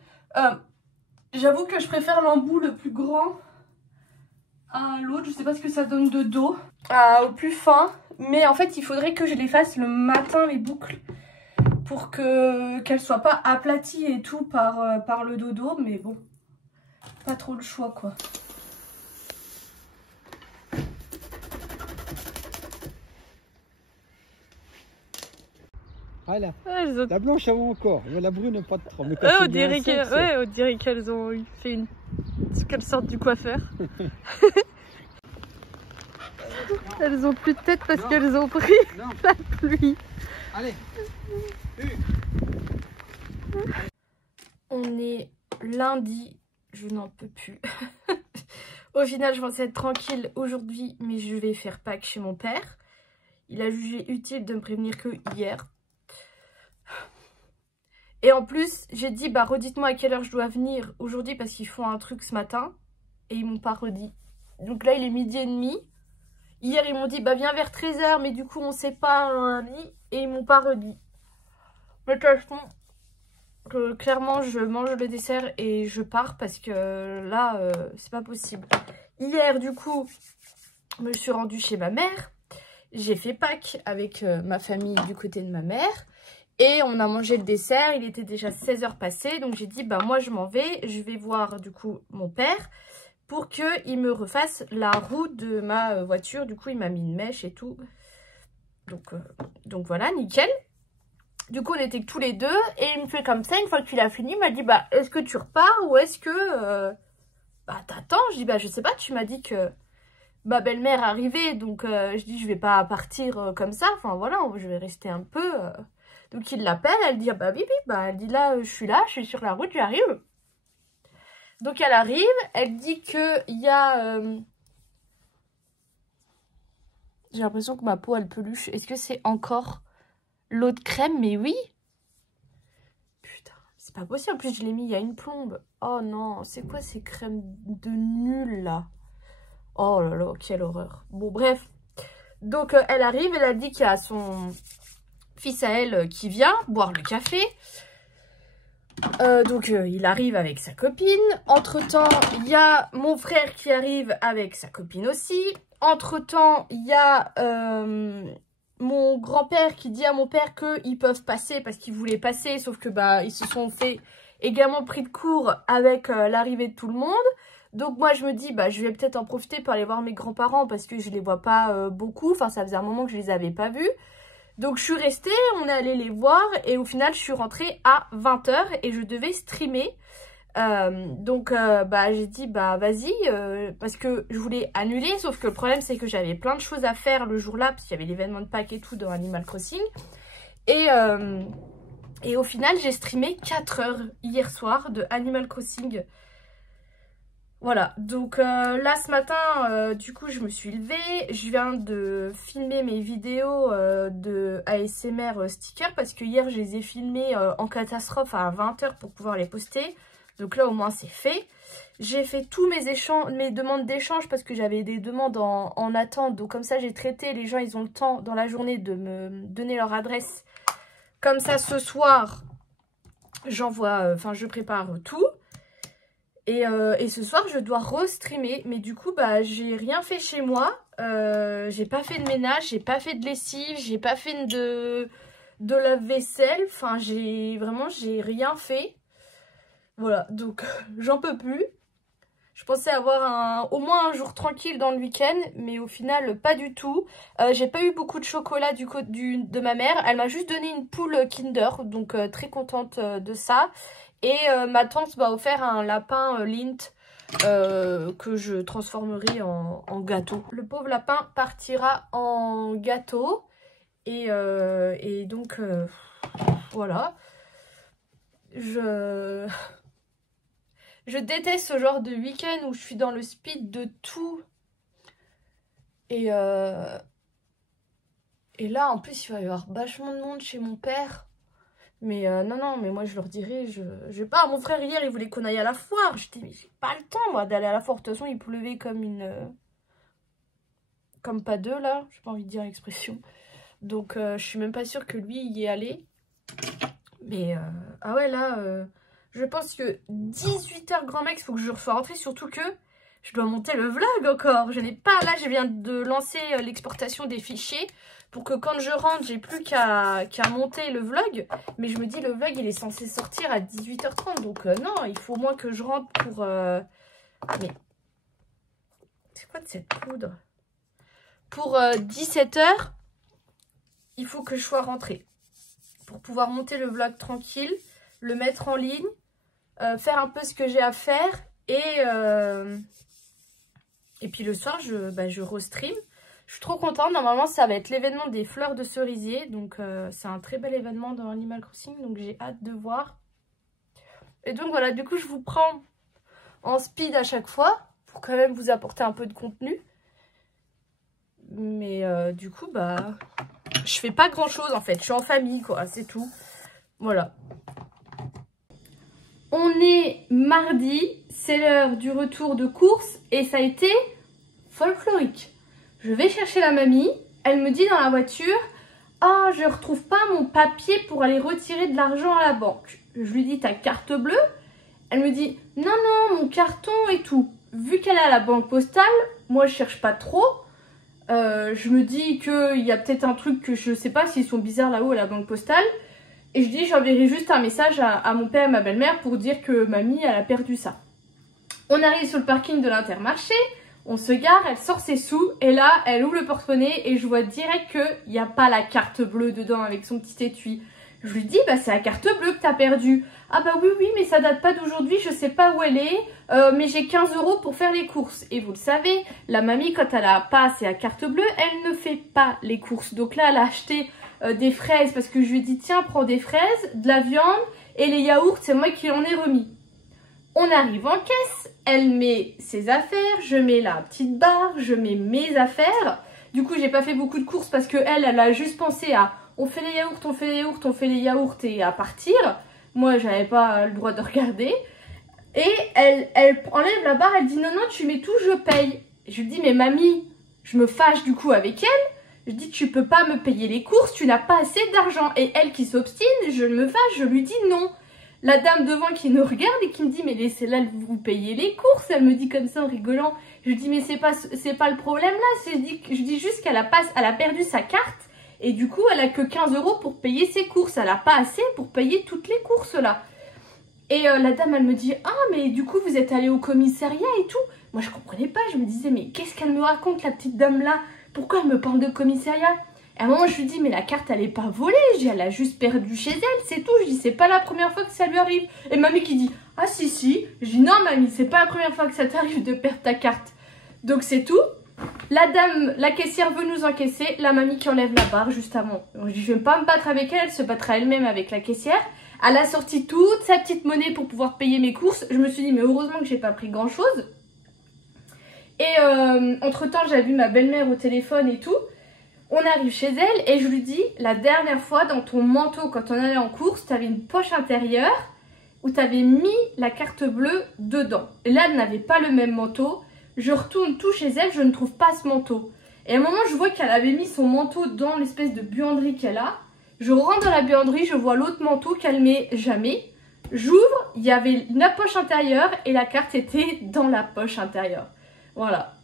j'avoue que je préfère l'embout le plus grand à l'autre. Je sais pas ce que ça donne de dos, au plus fin. Mais en fait, il faudrait que je les fasse le matin, les boucles, pour qu'elles soient pas aplaties et tout par le dodo. Mais bon, pas trop le choix, quoi. Voilà. Ouais, ont... La blanche avant encore, mais la brune pas trop. Mais on dirait qu'elles ont fait qu'elles sortent du coiffeur. Elles ont plus de tête parce qu'elles ont pris la pluie. Allez. On est lundi, je n'en peux plus. Au final, je pensais être tranquille aujourd'hui, mais je vais faire Pâques chez mon père. Il a jugé utile de me prévenir que hier. Et en plus, j'ai dit, bah redites-moi à quelle heure je dois venir aujourd'hui parce qu'ils font un truc ce matin. Et ils m'ont pas redit. Donc là, il est 12h30. Hier, ils m'ont dit, bah viens vers 13h, mais du coup, on sait pas. Et ils m'ont pas redit. Mais de toute façon, clairement, je mange le dessert et je pars parce que là, c'est pas possible. Hier, du coup, je me suis rendue chez ma mère. J'ai fait Pâques avec ma famille du côté de ma mère. Et on a mangé le dessert, il était déjà 16h passées. Donc j'ai dit, bah moi je m'en vais, je vais voir du coup mon père pour qu'il me refasse la roue de ma voiture. Du coup il m'a mis une mèche et tout. Donc voilà, nickel. Du coup on était que tous les deux et il me fait comme ça, une fois qu'il a fini, il m'a dit, bah est-ce que tu repars ou est-ce que bah t'attends? Je dis, bah je sais pas, tu m'as dit que ma belle-mère arrivait. Donc je dis, je vais pas partir comme ça, enfin voilà, je vais rester un peu... Donc il l'appelle, elle dit, ah bah oui, bah elle dit là, je suis sur la route, j'arrive. Donc elle arrive, elle dit que il y a... J'ai l'impression que ma peau, elle peluche. Est-ce que c'est encore l'eau de crème? Mais oui. Putain, c'est pas possible. En plus, je l'ai mis il y a une plombe. Oh non, c'est quoi ces crèmes de nul là? Oh là là, quelle horreur. Bon, bref. Donc elle arrive, elle a dit qu'il y a son... fils à elle qui vient boire le café. Donc il arrive avec sa copine. Entre temps il y a mon frère qui arrive avec sa copine aussi. Entre temps il y a mon grand-père qui dit à mon père qu'ils peuvent passer parce qu'ils voulaient passer. Sauf que bah ils se sont fait également pris de court avec l'arrivée de tout le monde. Donc moi je me dis bah je vais peut-être en profiter pour aller voir mes grands-parents parce que je les vois pas beaucoup. Enfin ça faisait un moment que je les avais pas vus. Donc je suis restée, on est allé les voir et au final je suis rentrée à 20h et je devais streamer. Bah j'ai dit bah vas-y parce que je voulais annuler, sauf que le problème c'est que j'avais plein de choses à faire le jour-là parce qu'il y avait l'événement de Pâques et tout dans Animal Crossing. Et au final j'ai streamé 4 heures hier soir de Animal Crossing. Voilà, donc là ce matin, du coup je me suis levée, je viens de filmer mes vidéos de ASMR stickers parce que hier je les ai filmées en catastrophe à 20h pour pouvoir les poster. Donc là au moins c'est fait. J'ai fait tous mes demandes d'échange parce que j'avais des demandes en attente. Donc comme ça j'ai traité, les gens ils ont le temps dans la journée de me donner leur adresse. Comme ça ce soir, j'envoie, je prépare tout. Et ce soir, je dois re-streamer. Mais du coup, bah, j'ai rien fait chez moi. J'ai pas fait de ménage, j'ai pas fait de lessive, j'ai pas fait de lave-vaisselle. Enfin, j'ai rien fait. Voilà, donc j'en peux plus. Je pensais avoir au moins un jour tranquille dans le week-end, mais au final, pas du tout. J'ai pas eu beaucoup de chocolat de ma mère. Elle m'a juste donné une poule Kinder, donc très contente de ça. Et ma tante m'a offert un lapin Lindt que je transformerai en gâteau. Le pauvre lapin partira en gâteau. Et donc, voilà. Je déteste ce genre de week-end où je suis dans le speed de tout. Et là, en plus, il va y avoir vachement de monde chez mon père. Mais non, mais moi, je leur dirais, je vais pas. Mon frère, hier, il voulait qu'on aille à la foire. Je dis, mais j'ai pas le temps, moi, d'aller à la foire. De toute façon, il pleuvait comme pas deux, là. J'ai pas envie de dire l'expression. Donc, je suis même pas sûre que lui y est allé. Mais, ah ouais, là... je pense que 18h grand max, il faut que je sois rentrée, surtout que je dois monter le vlog encore. Je n'ai pas, là je viens de lancer l'exportation des fichiers pour que quand je rentre, j'ai plus qu'à monter le vlog. Mais je me dis, le vlog il est censé sortir à 18h30, donc non, il faut au moins que je rentre pour... Mais, c'est quoi de cette poudre? Pour 17h, il faut que je sois rentrée pour pouvoir monter le vlog tranquille, le mettre en ligne, faire un peu ce que j'ai à faire et puis le soir je restream. Je suis trop contente, normalement ça va être l'événement des fleurs de cerisier, donc c'est un très bel événement dans Animal Crossing, donc j'ai hâte de voir. Et donc voilà, du coup je vous prends en speed à chaque fois pour quand même vous apporter un peu de contenu. Mais du coup je fais pas grand chose en fait, je suis en famille quoi, c'est tout. Voilà. On est mardi, c'est l'heure du retour de course et ça a été folklorique. Je vais chercher la mamie, elle me dit dans la voiture « Ah, je retrouve pas mon papier pour aller retirer de l'argent à la banque. » Je lui dis « Ta carte bleue ?» Elle me dit « Non, non, mon carton et tout. » Vu qu'elle est à la banque postale, moi je cherche pas trop. Je me dis qu'il y a peut-être un truc que je sais pas s'ils sont bizarres là-haut à la banque postale. Et je dis, j'enverrai juste un message à mon père et à ma belle-mère pour dire que mamie, elle a perdu ça. On arrive sur le parking de l'Intermarché, on se gare, elle sort ses sous, et là, elle ouvre le porte-monnaie et je vois direct qu'il n'y a pas la carte bleue dedans avec son petit étui. Je lui dis, bah c'est la carte bleue que t'as perdue. Ah bah oui, mais ça date pas d'aujourd'hui, je sais pas où elle est, mais j'ai 15 € pour faire les courses. Et vous le savez, la mamie, quand elle a pas assez la carte bleue, elle ne fait pas les courses. Donc là, elle a acheté... des fraises parce que je lui ai dit tiens prends des fraises, de la viande et les yaourts c'est moi qui en ai remis. On arrive en caisse, elle met ses affaires, je mets la petite barre, je mets mes affaires. Du coup j'ai pas fait beaucoup de courses parce que elle a juste pensé à on fait les yaourts, on fait les yaourts, on fait les yaourts et à partir. Moi j'avais pas le droit de regarder. Et elle enlève la barre, elle dit non tu mets tout, je paye. Et je lui dis mais mamie, je me fâche du coup avec elle. Je dis tu peux pas me payer les courses, tu n'as pas assez d'argent. Et elle qui s'obstine, je me fâche, je lui dis non. La dame devant qui nous regarde et qui me dit mais laissez-la vous payer les courses. Elle me dit comme ça en rigolant. Je lui dis mais c'est pas le problème là. Je dis juste qu'elle a perdu sa carte. Et du coup elle a que 15 € pour payer ses courses. Elle a pas assez pour payer toutes les courses là. Et la dame elle me dit ah mais du coup vous êtes allé au commissariat et tout. Moi je comprenais pas, je me disais mais qu'est-ce qu'elle me raconte la petite dame là? Pourquoi elle me parle de commissariat? Et à un moment, je lui dis, mais la carte, elle est pas volée. Je dis, elle a juste perdu chez elle, c'est tout. Je dis, c'est pas la première fois que ça lui arrive. Et mamie qui dit, ah si. Je dis, non mamie, c'est pas la première fois que ça t'arrive de perdre ta carte. Donc c'est tout. La dame, la caissière veut nous encaisser. La mamie qui enlève la barre juste avant. Donc, je dis, je vais pas me battre avec elle, elle se battra elle-même avec la caissière. Elle a sorti toute sa petite monnaie pour pouvoir payer mes courses. Je me suis dit, mais heureusement que j'ai pas pris grand chose. Et entre temps j'avais vu ma belle-mère au téléphone et tout. On arrive chez elle et je lui dis la dernière fois dans ton manteau quand on allait en course tu avais une poche intérieure où tu avais mis la carte bleue dedans. Et là elle n'avait pas le même manteau. Je retourne tout chez elle, je ne trouve pas ce manteau. Et à un moment je vois qu'elle avait mis son manteau dans l'espèce de buanderie qu'elle a. Je rentre dans la buanderie, je vois l'autre manteau qu'elle met jamais. J'ouvre, il y avait la poche intérieure et la carte était dans la poche intérieure. Voilà.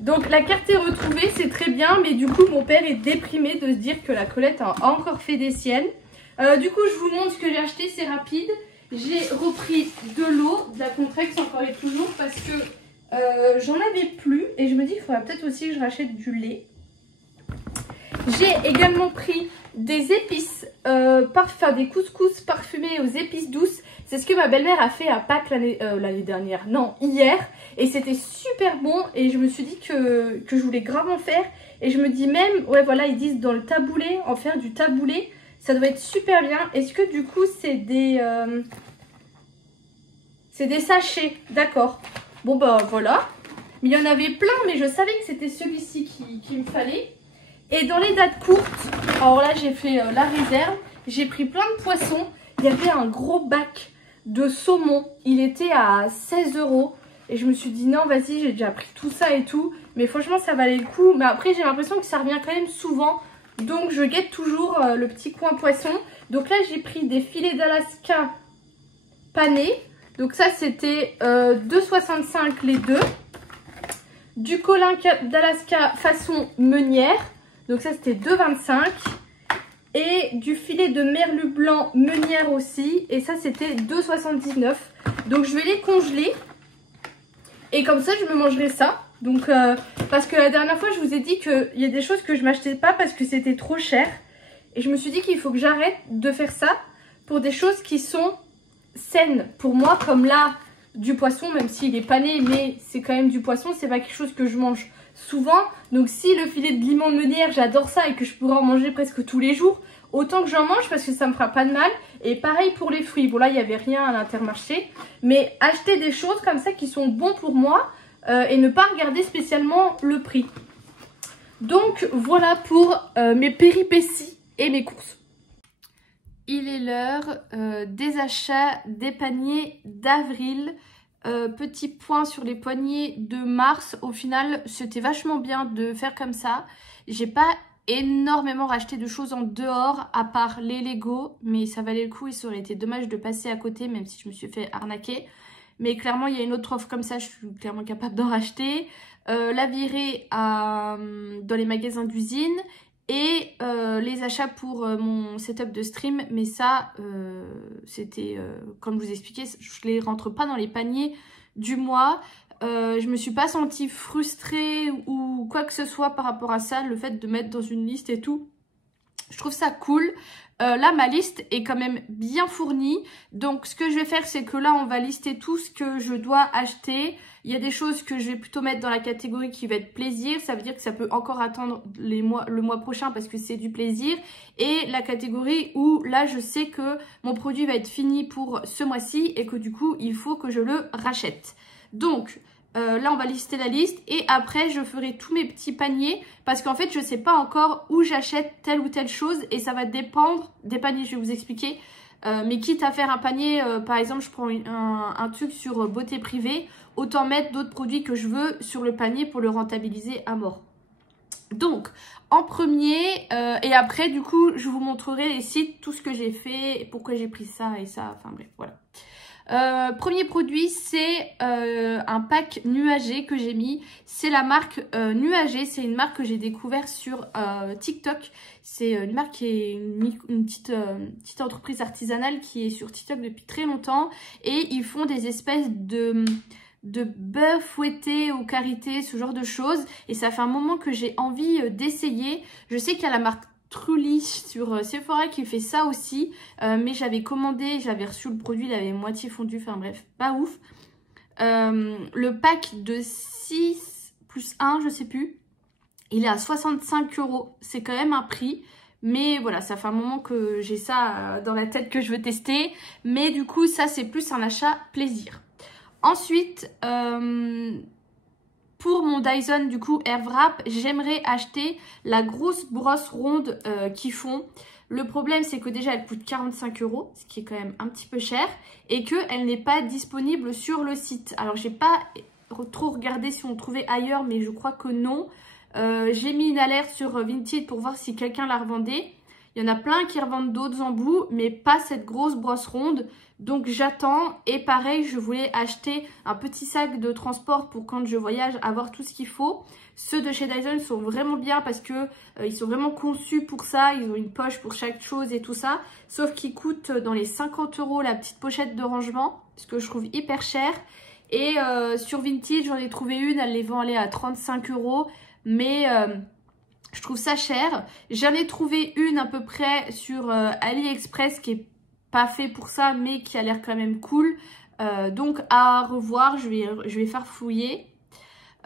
Donc la carte est retrouvée, c'est très bien, mais du coup mon père est déprimé de se dire que la Colette a encore fait des siennes. Du coup je vous montre ce que j'ai acheté, c'est rapide. J'ai repris de l'eau, de la Contrex encore et toujours, parce que j'en avais plus et je me dis qu'il faudrait peut-être aussi que je rachète du lait. J'ai également pris des épices, des couscous parfumés aux épices douces. C'est ce que ma belle-mère a fait à Pâques l'année dernière, non, hier. Et c'était super bon et je me suis dit que je voulais grave en faire. Et je me dis même, ouais voilà, ils disent dans le taboulé, en faire du taboulé, ça doit être super bien. Est-ce que du coup c'est des sachets, d'accord. Bon bah voilà. Mais il y en avait plein, mais je savais que c'était celui-ci qu'il me fallait. Et dans les dates courtes, alors là j'ai fait la réserve, j'ai pris plein de poissons. Il y avait un gros bac de saumon, il était à 16 €. Et je me suis dit non vas-y, j'ai déjà pris tout ça et tout. Mais franchement ça valait le coup. Mais après j'ai l'impression que ça revient quand même souvent. Donc je guette toujours le petit coin poisson. Donc là j'ai pris des filets d'Alaska panés. Donc ça c'était 2,65 les deux. Du colin d'Alaska façon meunière. Donc ça c'était 2,25. Et du filet de merlu blanc meunière aussi. Et ça c'était 2,79. Donc je vais les congeler. Et comme ça je me mangerai ça. Donc parce que la dernière fois je vous ai dit qu'il y a des choses que je m'achetais pas parce que c'était trop cher. Et je me suis dit qu'il faut que j'arrête de faire ça pour des choses qui sont saines pour moi. Comme là du poisson, même s'il est pané, mais c'est quand même du poisson, c'est pas quelque chose que je mange souvent. Donc si le filet de limon de meunière, j'adore ça et que je pourrais en manger presque tous les jours, autant que j'en mange parce que ça me fera pas de mal. Et pareil pour les fruits, bon là il n'y avait rien à l'Intermarché, mais acheter des choses comme ça qui sont bons pour moi et ne pas regarder spécialement le prix. Donc voilà pour mes péripéties et mes courses. Il est l'heure des achats des paniers d'avril. Petit point sur les poignées de mars. Au final, c'était vachement bien de faire comme ça. J'ai pas énormément racheté de choses en dehors, à part les Lego. Mais ça valait le coup et ça aurait été dommage de passer à côté, même si je me suis fait arnaquer. Mais clairement, il y a une autre offre comme ça, je suis clairement capable d'en racheter. La virée dans les magasins d'usine. Et les achats pour mon setup de stream, mais ça, c'était, comme je vous expliquais, je les rentre pas dans les paniers du mois. Je me suis pas sentie frustrée ou quoi que ce soit par rapport à ça, le fait de mettre dans une liste et tout. Je trouve ça cool. Là, ma liste est quand même bien fournie. Donc, ce que je vais faire, c'est que là, on va lister tout ce que je dois acheter. Il y a des choses que je vais plutôt mettre dans la catégorie qui va être plaisir. Ça veut dire que ça peut encore attendre le mois prochain parce que c'est du plaisir. Et la catégorie où là, je sais que mon produit va être fini pour ce mois-ci et que du coup, il faut que je le rachète. Donc, là, on va lister la liste et après, je ferai tous mes petits paniers parce qu'en fait, je ne sais pas encore où j'achète telle ou telle chose et ça va dépendre des paniers, je vais vous expliquer. Mais quitte à faire un panier, par exemple, je prends un truc sur beauté privée, autant mettre d'autres produits que je veux sur le panier pour le rentabiliser à mort. Donc, en premier, et après, du coup, je vous montrerai les sites, tout ce que j'ai fait, pourquoi j'ai pris ça et ça, enfin bref, voilà. Premier produit, c'est un pack Nuagé que j'ai mis. C'est la marque Nuagé. C'est une marque que j'ai découvert sur TikTok. C'est une marque qui est une petite entreprise artisanale qui est sur TikTok depuis très longtemps. Et ils font des espèces de beurre fouetté ou karité, ce genre de choses. Et ça fait un moment que j'ai envie d'essayer. Je sais qu'il y a la marque Truly sur Sephora qui fait ça aussi, mais j'avais commandé, j'avais reçu le produit, il avait moitié fondu, enfin bref, pas ouf. Le pack de 6 plus 1, je sais plus, il est à 65 €, c'est quand même un prix, mais voilà, ça fait un moment que j'ai ça dans la tête que je veux tester, mais du coup ça c'est plus un achat plaisir. Ensuite, pour mon Dyson, du coup, Airwrap, j'aimerais acheter la grosse brosse ronde qu'ils font. Le problème, c'est que déjà, elle coûte 45 €, ce qui est quand même un petit peu cher, et qu'elle n'est pas disponible sur le site. Alors, j'ai pas trop regardé si on trouvait ailleurs, mais je crois que non. J'ai mis une alerte sur Vinted pour voir si quelqu'un la revendait. Il y en a plein qui revendent d'autres embouts, mais pas cette grosse brosse ronde. Donc j'attends. Et pareil, je voulais acheter un petit sac de transport pour quand je voyage, avoir tout ce qu'il faut. Ceux de chez Dyson sont vraiment bien parce que ils sont vraiment conçus pour ça. Ils ont une poche pour chaque chose et tout ça. Sauf qu'ils coûtent dans les 50 € la petite pochette de rangement, ce que je trouve hyper cher. Et sur Vinted, j'en ai trouvé une, elle les vend aller à 35 €. Mais je trouve ça cher. J'en ai trouvé une à peu près sur AliExpress qui est pas fait pour ça, mais qui a l'air quand même cool. Donc à revoir, je vais faire fouiller.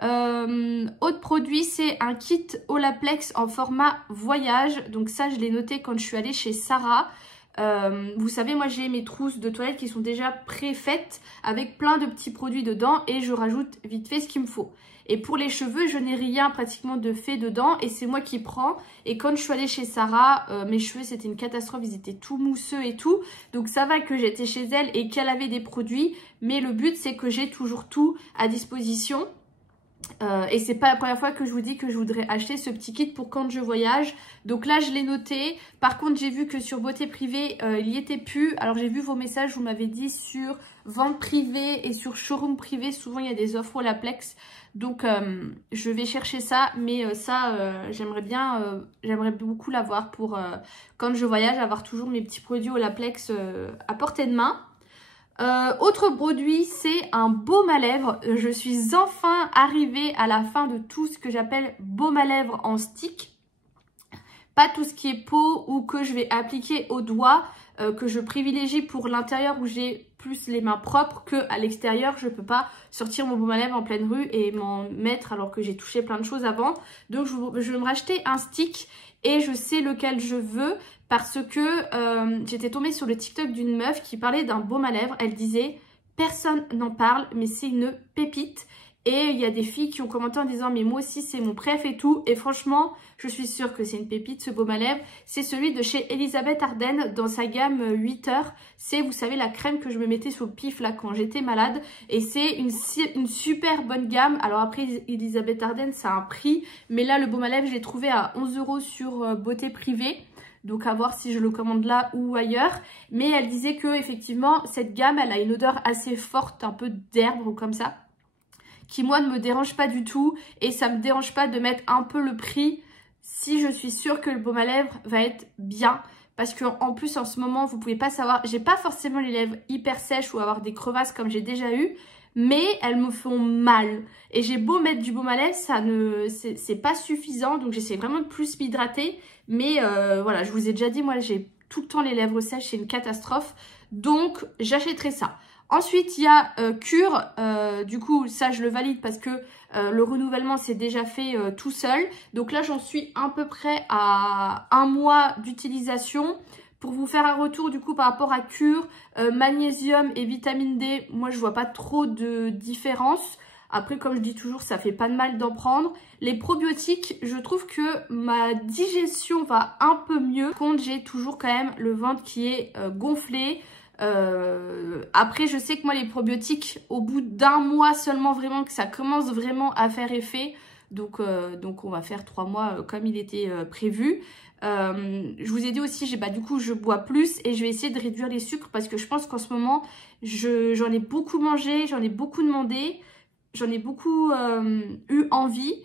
Autre produit, c'est un kit Olaplex en format voyage. Donc ça, je l'ai noté quand je suis allée chez Sarah. Vous savez, moi j'ai mes trousses de toilette qui sont déjà préfaites avec plein de petits produits dedans et je rajoute vite fait ce qu'il me faut. Et pour les cheveux, je n'ai rien pratiquement de fait dedans et c'est moi qui prends. Et quand je suis allée chez Sarah, mes cheveux c'était une catastrophe, ils étaient tout mousseux et tout. Donc ça va que j'étais chez elle et qu'elle avait des produits, mais le but c'est que j'ai toujours tout à disposition. Et c'est pas la première fois que je vous dis que je voudrais acheter ce petit kit pour quand je voyage. Donc là je l'ai noté. Par contre j'ai vu que sur Beauté Privée il y était plus. Alors j'ai vu vos messages, vous m'avez dit sur vente privée et sur showroom privé souvent il y a des offres Olaplex. Donc je vais chercher ça, mais j'aimerais beaucoup l'avoir pour quand je voyage, avoir toujours mes petits produits Olaplex à portée de main. Autre produit, c'est un baume à lèvres. Je suis enfin arrivée à la fin de tout ce que j'appelle baume à lèvres en stick. Pas tout ce qui est peau ou que je vais appliquer au doigt, que je privilégie pour l'intérieur où j'ai plus les mains propres que à l'extérieur. Je peux pas sortir mon baume à lèvres en pleine rue et m'en mettre alors que j'ai touché plein de choses avant. Donc je vais me racheter un stick et je sais lequel je veux. Parce que j'étais tombée sur le TikTok d'une meuf qui parlait d'un baume à lèvres. Elle disait « Personne n'en parle, mais c'est une pépite. » Et il y a des filles qui ont commenté en disant « Mais moi aussi, c'est mon préf et tout. » Et franchement, je suis sûre que c'est une pépite, ce baume à lèvres. C'est celui de chez Elisabeth Arden dans sa gamme 8 heures. C'est, vous savez, la crème que je me mettais sous le pif là quand j'étais malade. Et c'est une super bonne gamme. Alors après, Elisabeth Arden, ça a un prix. Mais là, le baume à lèvres, je l'ai trouvé à 11 € sur Beauté Privée. Donc à voir si je le commande là ou ailleurs. Mais elle disait que effectivement cette gamme elle a une odeur assez forte, un peu d'herbe ou comme ça, qui moi ne me dérange pas du tout. Et ça me dérange pas de mettre un peu le prix si je suis sûre que le baume à lèvres va être bien. Parce qu'en plus en ce moment vous pouvez pas savoir, j'ai pas forcément les lèvres hyper sèches ou avoir des crevasses comme j'ai déjà eu, mais elles me font mal. Et j'ai beau mettre du baume à lèvres, c'est pas suffisant. Donc j'essaie vraiment de plus m'hydrater. Mais voilà, je vous ai déjà dit, moi j'ai tout le temps les lèvres sèches, c'est une catastrophe. Donc j'achèterai ça. Ensuite il y a Cure, du coup ça je le valide parce que le renouvellement c'est déjà fait tout seul. Donc là j'en suis à peu près à 1 mois d'utilisation. Pour vous faire un retour du coup par rapport à Cure, magnésium et vitamine D, moi je vois pas trop de différence. Après comme je dis toujours, ça fait pas de mal d'en prendre. Les probiotiques, je trouve que ma digestion va un peu mieux. Par contre j'ai toujours quand même le ventre qui est gonflé. Après je sais que moi les probiotiques, au bout d'1 mois seulement vraiment que ça commence vraiment à faire effet. Donc on va faire 3 mois comme il était prévu. Je vous ai dit aussi, du coup je bois plus et je vais essayer de réduire les sucres parce que je pense qu'en ce moment j'en ai beaucoup mangé, j'en ai beaucoup demandé, j'en ai beaucoup eu envie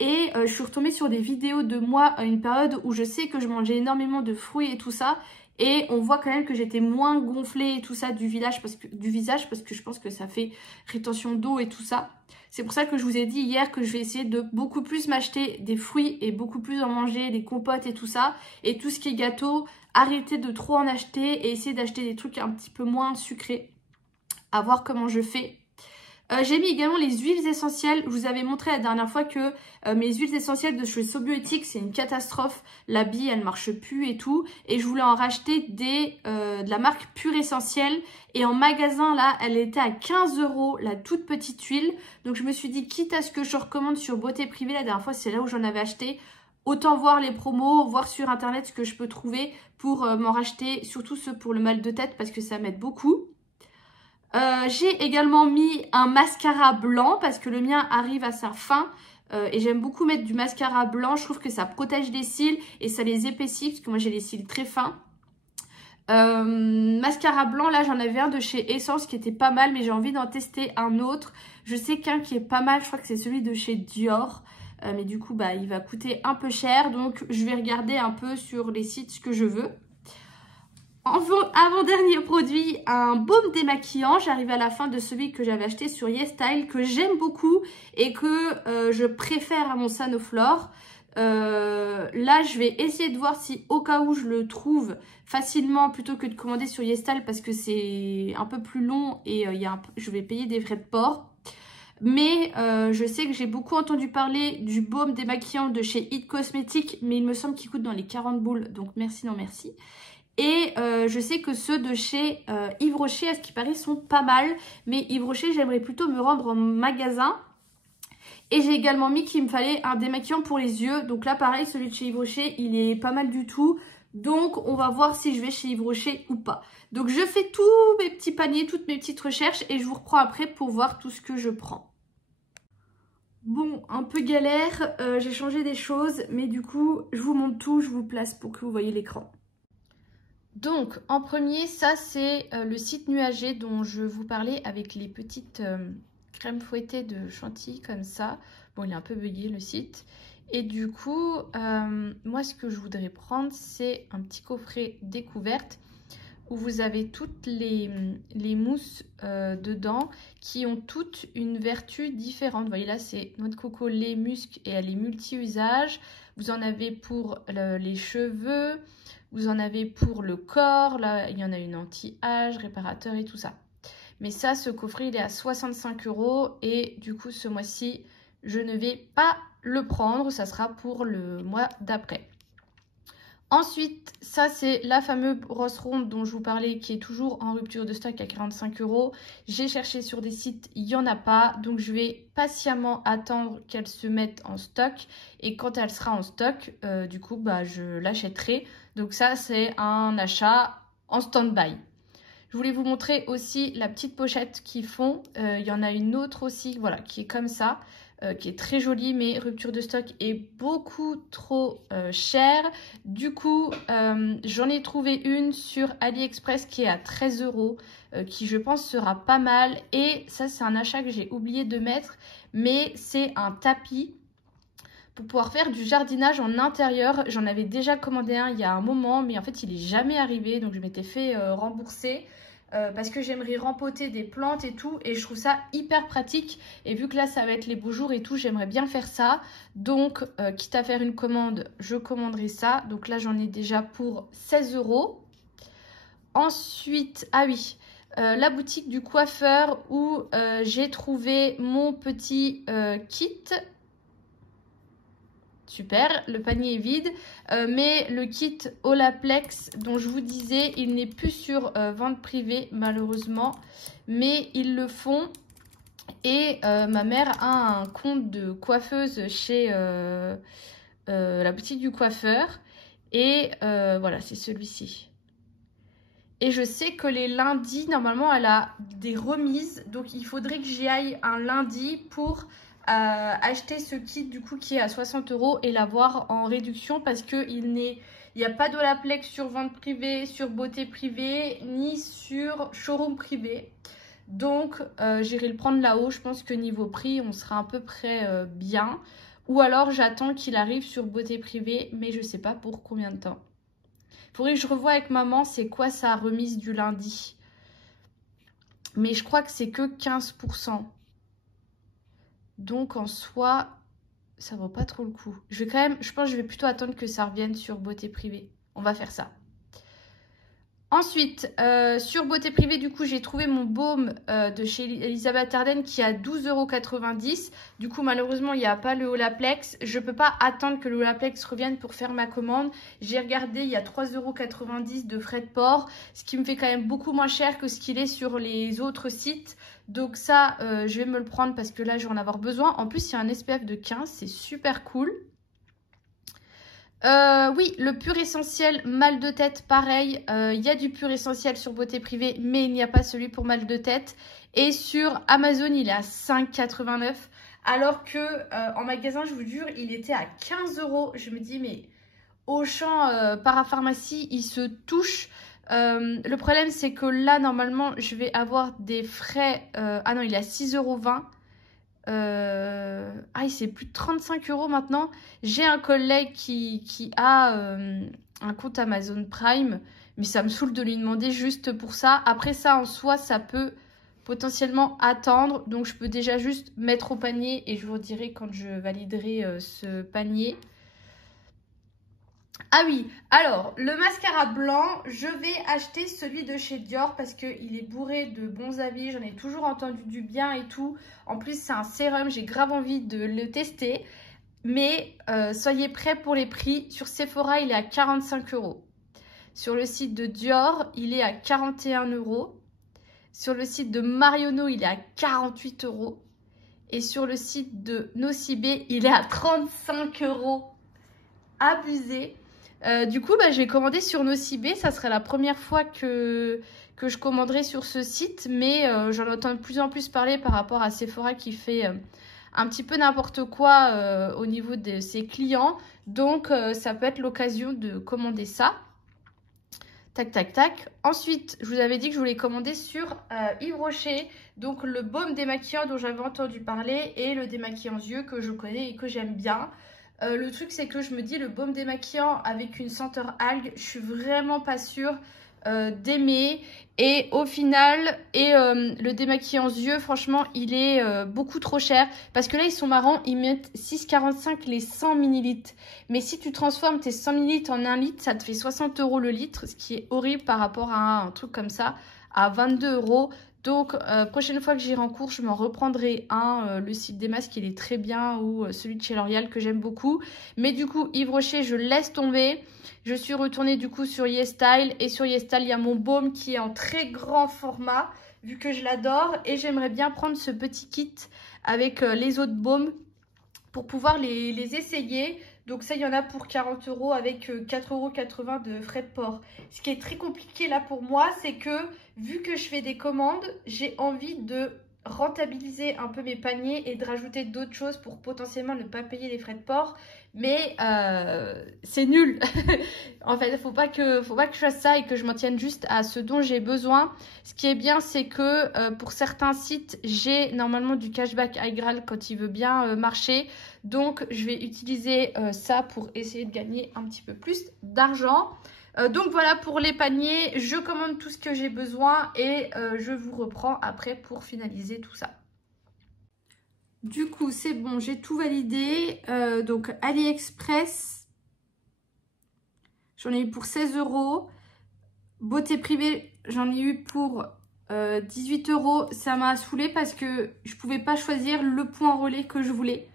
et je suis retombée sur des vidéos de moi à une période où je sais que je mangeais énormément de fruits et tout ça. Et on voit quand même que j'étais moins gonflée et tout ça du visage parce que je pense que ça fait rétention d'eau et tout ça. C'est pour ça que je vous ai dit hier que je vais essayer de beaucoup plus m'acheter des fruits et beaucoup plus en manger, des compotes et tout ça. Et tout ce qui est gâteau, arrêter de trop en acheter et essayer d'acheter des trucs un petit peu moins sucrés. À voir comment je fais. J'ai mis également les huiles essentielles. Je vous avais montré la dernière fois que mes huiles essentielles de chez Sobioéthique, c'est une catastrophe. La bille, elle marche plus et tout. Et je voulais en racheter de la marque Pure Essentielle. Et en magasin, là, elle était à 15 €, la toute petite huile. Donc je me suis dit, quitte à ce que je recommande sur Beauté Privée, la dernière fois, c'est là où j'en avais acheté. Autant voir les promos, voir sur internet ce que je peux trouver pour m'en racheter. Surtout ceux pour le mal de tête parce que ça m'aide beaucoup. J'ai également mis un mascara blanc parce que le mien arrive à sa fin et j'aime beaucoup mettre du mascara blanc. Je trouve que ça protège les cils et ça les épaissit parce que moi j'ai les cils très fins. Mascara blanc, là j'en avais un de chez Essence qui était pas mal mais j'ai envie d'en tester un autre. Je sais qu'un qui est pas mal, je crois que c'est celui de chez Dior. Mais du coup il va coûter un peu cher donc je vais regarder un peu sur les sites ce que je veux. Avant-dernier produit, un baume démaquillant. J'arrive à la fin de celui que j'avais acheté sur YesStyle, que j'aime beaucoup et que je préfère à mon Sanoflore. Là, je vais essayer de voir si au cas où je le trouve facilement plutôt que de commander sur YesStyle parce que c'est un peu plus long et je vais payer des frais de port. Mais je sais que j'ai beaucoup entendu parler du baume démaquillant de chez It Cosmetics, mais il me semble qu'il coûte dans les 40 boules, donc merci non merci. Et je sais que ceux de chez Yves Rocher, à ce qui paraît, sont pas mal. Mais Yves Rocher, j'aimerais plutôt me rendre en magasin. Et j'ai également mis qu'il me fallait un démaquillant pour les yeux. Donc là, pareil, celui de chez Yves Rocher, il est pas mal du tout. Donc, on va voir si je vais chez Yves Rocher ou pas. Donc, je fais tous mes petits paniers, toutes mes petites recherches. Et je vous reprends après pour voir tout ce que je prends. Bon, un peu galère. J'ai changé des choses. Mais du coup, je vous montre tout. Je vous place pour que vous voyez l'écran. Donc, en premier, ça c'est le site Nuager dont je vous parlais avec les petites crèmes fouettées de chantilly comme ça. Bon, il est un peu buggé le site. Et du coup, moi ce que je voudrais prendre, c'est un petit coffret découverte où vous avez toutes les mousses dedans qui ont toutes une vertu différente. Vous voyez là, c'est noix de coco, lait, musc et elle est multi-usage. Vous en avez pour les cheveux. Vous en avez pour le corps, là il y en a une anti-âge, réparateur et tout ça. Mais ça, ce coffret, il est à 65 € et du coup ce mois-ci, je ne vais pas le prendre, ça sera pour le mois d'après. Ensuite, ça c'est la fameuse brosse ronde dont je vous parlais qui est toujours en rupture de stock à 45 €. J'ai cherché sur des sites, il n'y en a pas. Donc je vais patiemment attendre qu'elle se mette en stock. Et quand elle sera en stock, du coup, bah, je l'achèterai. Donc ça c'est un achat en stand-by. Je voulais vous montrer aussi la petite pochette qu'ils font. Il y en a une autre aussi, voilà, qui est comme ça. Qui est très jolie, mais rupture de stock est beaucoup trop chère. Du coup, j'en ai trouvé une sur AliExpress qui est à 13 €, qui je pense sera pas mal. Et ça, c'est un achat que j'ai oublié de mettre, mais c'est un tapis pour pouvoir faire du jardinage en intérieur. J'en avais déjà commandé un il y a un moment, mais en fait, il n'est jamais arrivé, donc je m'étais fait rembourser. Parce que j'aimerais rempoter des plantes et tout et je trouve ça hyper pratique et vu que là ça va être les beaux jours et tout, j'aimerais bien faire ça. Donc quitte à faire une commande, je commanderai ça. Donc là j'en ai déjà pour 16 €. Ensuite, ah oui, la boutique du coiffeur où j'ai trouvé mon petit kit. Super, le panier est vide, mais le kit Olaplex dont je vous disais, il n'est plus sur vente privée malheureusement, mais ils le font. Et ma mère a un compte de coiffeuse chez la boutique du coiffeur et voilà, c'est celui-ci. Et je sais que les lundis, normalement, elle a des remises, donc il faudrait que j'y aille un lundi pour acheter ce kit du coup qui est à 60 € et l'avoir en réduction parce qu'il n'y a pas d'Olaplex sur vente privée, sur beauté privée ni sur showroom privé. Donc j'irai le prendre là-haut. Je pense que niveau prix on sera à peu près bien. Ou alors j'attends qu'il arrive sur beauté privée, mais je sais pas pour combien de temps. Il faudrait que je revoie avec maman c'est quoi sa remise du lundi. Mais je crois que c'est que 15 %. Donc en soi, ça vaut pas trop le coup. Je vais quand même, je pense que je vais plutôt attendre que ça revienne sur beauté privée. On va faire ça. Ensuite, sur beauté privée, du coup, j'ai trouvé mon baume de chez Elisabeth Arden qui est à 12,90 €. Du coup, malheureusement, il n'y a pas le Olaplex. Je ne peux pas attendre que le Olaplex revienne pour faire ma commande. J'ai regardé, il y a 3,90 € de frais de port, ce qui me fait quand même beaucoup moins cher que ce qu'il est sur les autres sites. Donc ça, je vais me le prendre parce que là, je vais en avoir besoin. En plus, il y a un SPF de 15, c'est super cool. Oui, le pur essentiel mal de tête, pareil. Il y a du pur essentiel sur beauté privée, mais il n'y a pas celui pour mal de tête. Et sur Amazon, il est à 5,89 €. Alors que en magasin, je vous jure, il était à 15 €. Je me dis, mais Auchan, parapharmacie, il se touche. Le problème, c'est que là, normalement, je vais avoir des frais. Ah non, il est à 6,20 €. Ah, c'est plus de 35 € maintenant. J'ai un collègue qui a un compte Amazon Prime, Mais ça me saoule de lui demander juste pour ça. Après ça, en soi, ça peut potentiellement attendre. Donc, je peux déjà juste mettre au panier et je vous dirai quand je validerai ce panier. Ah oui, alors, le mascara blanc, je vais acheter celui de chez Dior parce qu'il est bourré de bons avis. J'en ai toujours entendu du bien et tout. En plus, c'est un sérum, j'ai grave envie de le tester. Mais soyez prêts pour les prix. Sur Sephora, il est à 45 €. Sur le site de Dior, il est à 41 €. Sur le site de Marionneau, il est à 48 €. Et sur le site de Nocibé, il est à 35 €. Abusé. Du coup, je vais commander sur Nocibé. Ça serait la première fois que je commanderai sur ce site. Mais j'en entends de plus en plus parler par rapport à Sephora qui fait un petit peu n'importe quoi au niveau de ses clients. Donc, ça peut être l'occasion de commander ça. Tac, tac, tac. Ensuite, je vous avais dit que je voulais commander sur Yves Rocher. Donc, le baume démaquillant dont j'avais entendu parler et le démaquillant yeux que je connais et que j'aime bien. Le truc, c'est que je me dis le baume démaquillant avec une senteur algue, je suis vraiment pas sûre d'aimer. Et au final, le démaquillant yeux, franchement, il est beaucoup trop cher. Parce que là, ils sont marrants, ils mettent 6,45 les 100 ml. Mais si tu transformes tes 100 ml en 1 litre, ça te fait 60 € le litre. Ce qui est horrible par rapport à un truc comme ça, à 22 €. Donc, prochaine fois que j'irai en cours, je m'en reprendrai un. Le site des masques, il est très bien. Ou celui de chez L'Oréal que j'aime beaucoup. Mais du coup, Yves Rocher, je laisse tomber. Je suis retournée du coup sur YesStyle. Et sur YesStyle, il y a mon baume qui est en très grand format. Vu que je l'adore. Et j'aimerais bien prendre ce petit kit avec les autres baumes. Pour pouvoir les essayer. Donc ça, il y en a pour 40 € avec 4,80 € de frais de port. Ce qui est très compliqué là pour moi, c'est que vu que je fais des commandes, j'ai envie de rentabiliser un peu mes paniers et de rajouter d'autres choses pour potentiellement ne pas payer les frais de port. Mais c'est nul. En fait, faut pas que je fasse ça et que je m'en tienne juste à ce dont j'ai besoin. Ce qui est bien, c'est que pour certains sites, j'ai normalement du cashback high Grail quand il veut bien marcher. Donc, je vais utiliser ça pour essayer de gagner un petit peu plus d'argent. Donc, voilà pour les paniers. Je commande tout ce que j'ai besoin et je vous reprends après pour finaliser tout ça. Du coup, c'est bon, j'ai tout validé. Donc, AliExpress, j'en ai eu pour 16 €. Beauté privée, j'en ai eu pour 18 €. Ça m'a saoulée parce que je ne pouvais pas choisir le point relais que je voulais.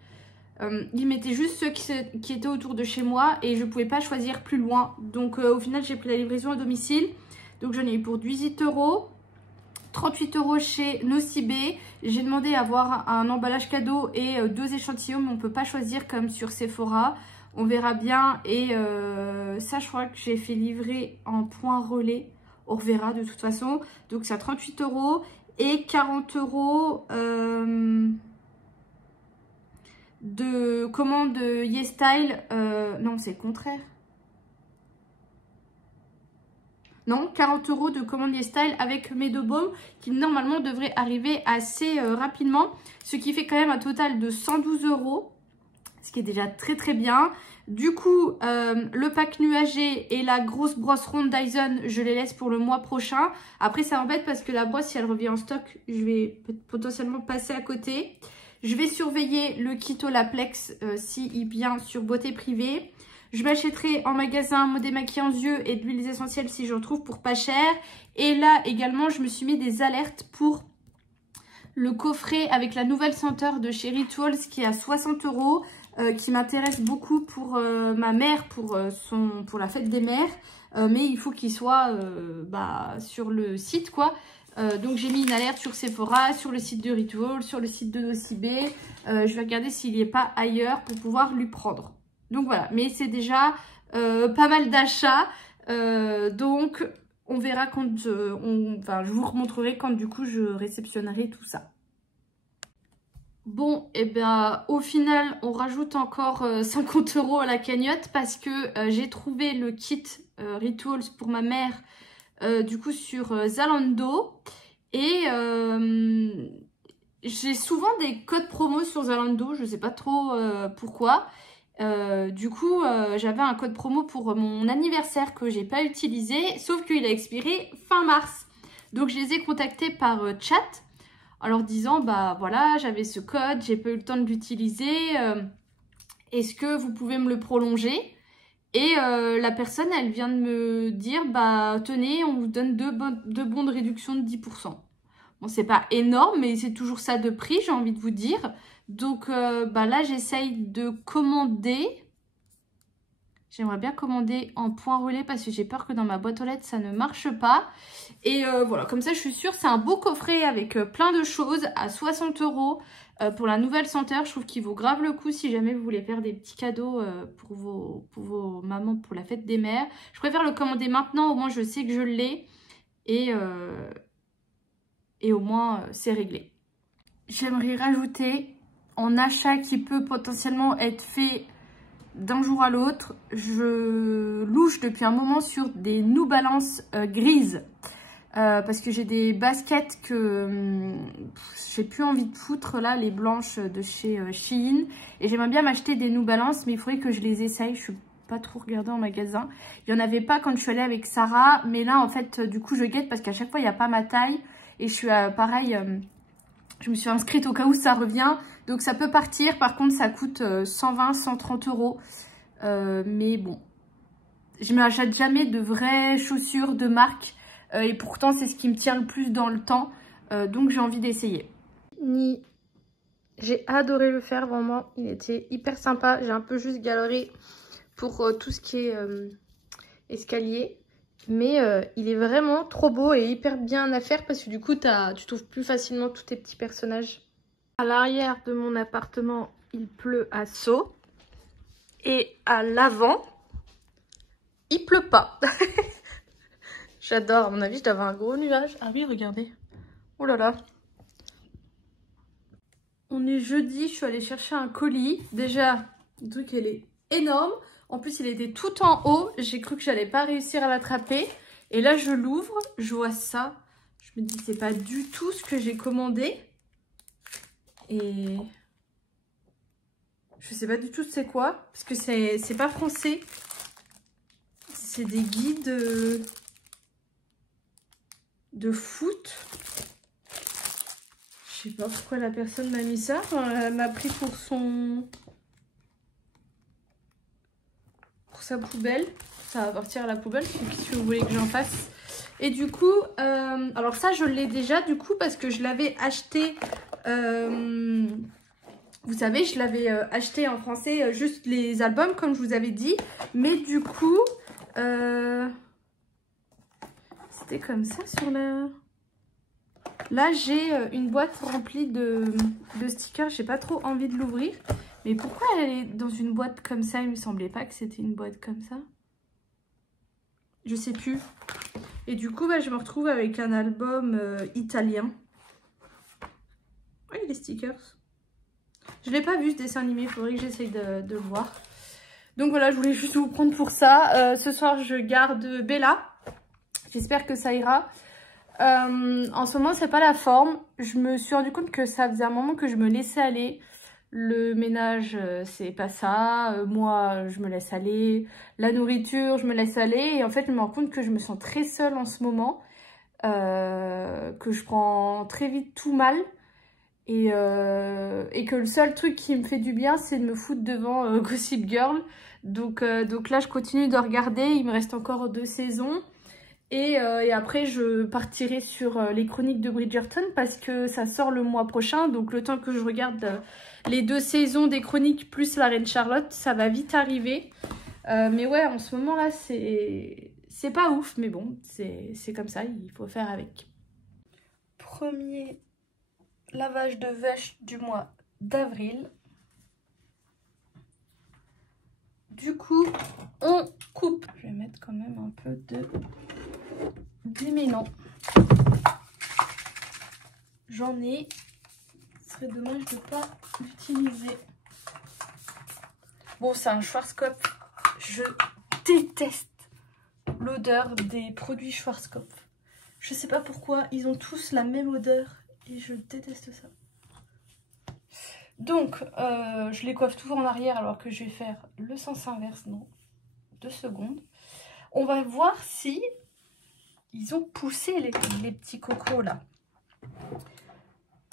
Ils mettaient juste ceux qui étaient autour de chez moi et je ne pouvais pas choisir plus loin. Donc, au final, j'ai pris la livraison à domicile. Donc, j'en ai eu pour 18 €. 38 € chez Nocibé. J'ai demandé à avoir un emballage cadeau et 2 échantillons, mais on ne peut pas choisir comme sur Sephora. On verra bien. Et ça, je crois que j'ai fait livrer en point relais. On reverra de toute façon. Donc, c'est à 38 € et 40 € de commande YesStyle. Non, c'est le contraire. Non, 40 € de commande YesStyle avec mes deux baumes qui normalement devraient arriver assez rapidement. Ce qui fait quand même un total de 112 €, ce qui est déjà très très bien. Du coup, le pack nuagé et la grosse brosse ronde Dyson, je les laisse pour le mois prochain. Après, ça m'embête parce que la brosse, si elle revient en stock, je vais potentiellement passer à côté. Je vais surveiller le kit Olaplex s'il vient sur Beauté Privée. Je m'achèterai en magasin mon démaquillant yeux et de l'huile essentielle si j'en trouve pour pas cher. Et là également, je me suis mis des alertes pour le coffret avec la nouvelle senteur de chez Rituals qui est à 60 €, qui m'intéresse beaucoup pour ma mère, pour la fête des mères. Mais il faut qu'il soit sur le site quoi. Donc j'ai mis une alerte sur Sephora, sur le site de Rituals, sur le site de Nocibé. Je vais regarder s'il n'y est pas ailleurs pour pouvoir lui prendre. Donc voilà, mais c'est déjà pas mal d'achats. Donc on verra quand je vous remontrerai quand du coup je réceptionnerai tout ça. Bon, et bien au final on rajoute encore 50 € à la cagnotte parce que j'ai trouvé le kit Rituals pour ma mère du coup sur Zalando. Et j'ai souvent des codes promo sur Zalando, je sais pas trop pourquoi. Du coup, j'avais un code promo pour mon anniversaire que j'ai pas utilisé, sauf qu'il a expiré fin mars. Donc je les ai contactés par chat en leur disant bah voilà, j'avais ce code, j'ai pas eu le temps de l'utiliser, est-ce que vous pouvez me le prolonger? Et la personne, elle vient de me dire bah tenez, on vous donne deux bons de réduction de 10%. Bon, c'est pas énorme, mais c'est toujours ça de prix, j'ai envie de vous dire. Donc bah là, j'essaye de commander. J'aimerais bien commander en point relais parce que j'ai peur que dans ma boîte aux lettres, ça ne marche pas. Et voilà, comme ça, je suis sûre. C'est un beau coffret avec plein de choses à 60 € pour la nouvelle senteur. Je trouve qu'il vaut grave le coup si jamais vous voulez faire des petits cadeaux pour vos mamans pour la fête des mères. Je préfère le commander maintenant, au moins je sais que je l'ai. Et au moins, c'est réglé. J'aimerais rajouter en achat qui peut potentiellement être fait d'un jour à l'autre. Je louche depuis un moment sur des New Balance grises. Parce que j'ai des baskets que j'ai plus envie de foutre là, les blanches de chez Shein. Et j'aimerais bien m'acheter des New Balance, mais il faudrait que je les essaye. Je suis pas trop regardée en magasin. Il n'y en avait pas quand je suis allée avec Sarah. Mais là, en fait, du coup, je guette parce qu'à chaque fois, il n'y a pas ma taille. Et je suis pareil, je me suis inscrite au cas où ça revient. Donc ça peut partir. Par contre, ça coûte 120, 130 €. Mais bon, je m'achète jamais de vraies chaussures de marque. Et pourtant, c'est ce qui me tient le plus dans le temps. Donc j'ai envie d'essayer. J'ai adoré le faire, vraiment. Il était hyper sympa. J'ai un peu juste galéré pour tout ce qui est escalier. Mais il est vraiment trop beau et hyper bien à faire parce que du coup, tu trouves plus facilement tous tes petits personnages. À l'arrière de mon appartement, il pleut à seau. Et à l'avant, il pleut pas. J'adore. À mon avis, je dois avoir un gros nuage. Ah oui, regardez. Oh là là. On est jeudi, je suis allée chercher un colis. Déjà, le truc, il est énorme. En plus, il était tout en haut. J'ai cru que j'allais pas réussir à l'attraper. Et là, je l'ouvre. Je vois ça. Je me dis, c'est pas du tout ce que j'ai commandé. Et je sais pas du tout c'est quoi. Parce que c'est pas français. C'est des guides de foot. Je sais pas pourquoi la personne m'a mis ça. Elle m'a pris pour sa poubelle. Ça va partir à la poubelle. Qu'est-ce que vous voulez que j'en fasse? Et du coup, alors ça je l'ai déjà du coup parce que je l'avais acheté. Vous savez, je l'avais acheté en français, juste les albums comme je vous avais dit. Mais du coup, c'était comme ça sur la... Là, j'ai une boîte remplie de stickers. J'ai pas trop envie de l'ouvrir. Mais pourquoi elle est dans une boîte comme ça? Il me semblait pas que c'était une boîte comme ça. Je sais plus. Et du coup, bah, je me retrouve avec un album italien. Oui, les stickers. Je l'ai pas vu ce dessin animé. Il faudrait que j'essaye de le voir. Donc voilà, je voulais juste vous prendre pour ça. Ce soir, je garde Bella. J'espère que ça ira. En ce moment, c'est pas la forme. Je me suis rendu compte que ça faisait un moment que je me laissais aller. Le ménage, c'est pas ça. Moi, je me laisse aller. La nourriture, je me laisse aller. Et en fait, je me rends compte que je me sens très seule en ce moment. Que je prends très vite tout mal. Et que le seul truc qui me fait du bien, c'est de me foutre devant Gossip Girl. Donc là, je continue de regarder. Il me reste encore 2 saisons. Et après, je partirai sur les chroniques de Bridgerton parce que ça sort le mois prochain. Donc le temps que je regarde les 2 saisons des chroniques plus la Reine Charlotte, ça va vite arriver. Mais ouais, en ce moment là, c'est pas ouf. Mais bon, c'est comme ça, il faut faire avec. Premier lavage de vache du mois d'avril. Du coup, on coupe. Je vais mettre quand même un peu de démêlant. J'en ai. Ce serait dommage de ne pas l'utiliser. Bon, c'est un Schwarzkopf. Je déteste l'odeur des produits Schwarzkopf. Je sais pas pourquoi, ils ont tous la même odeur et je déteste ça. Donc, je les coiffe toujours en arrière alors que je vais faire le sens inverse dans 2 secondes. On va voir si ils ont poussé les petits cocos là.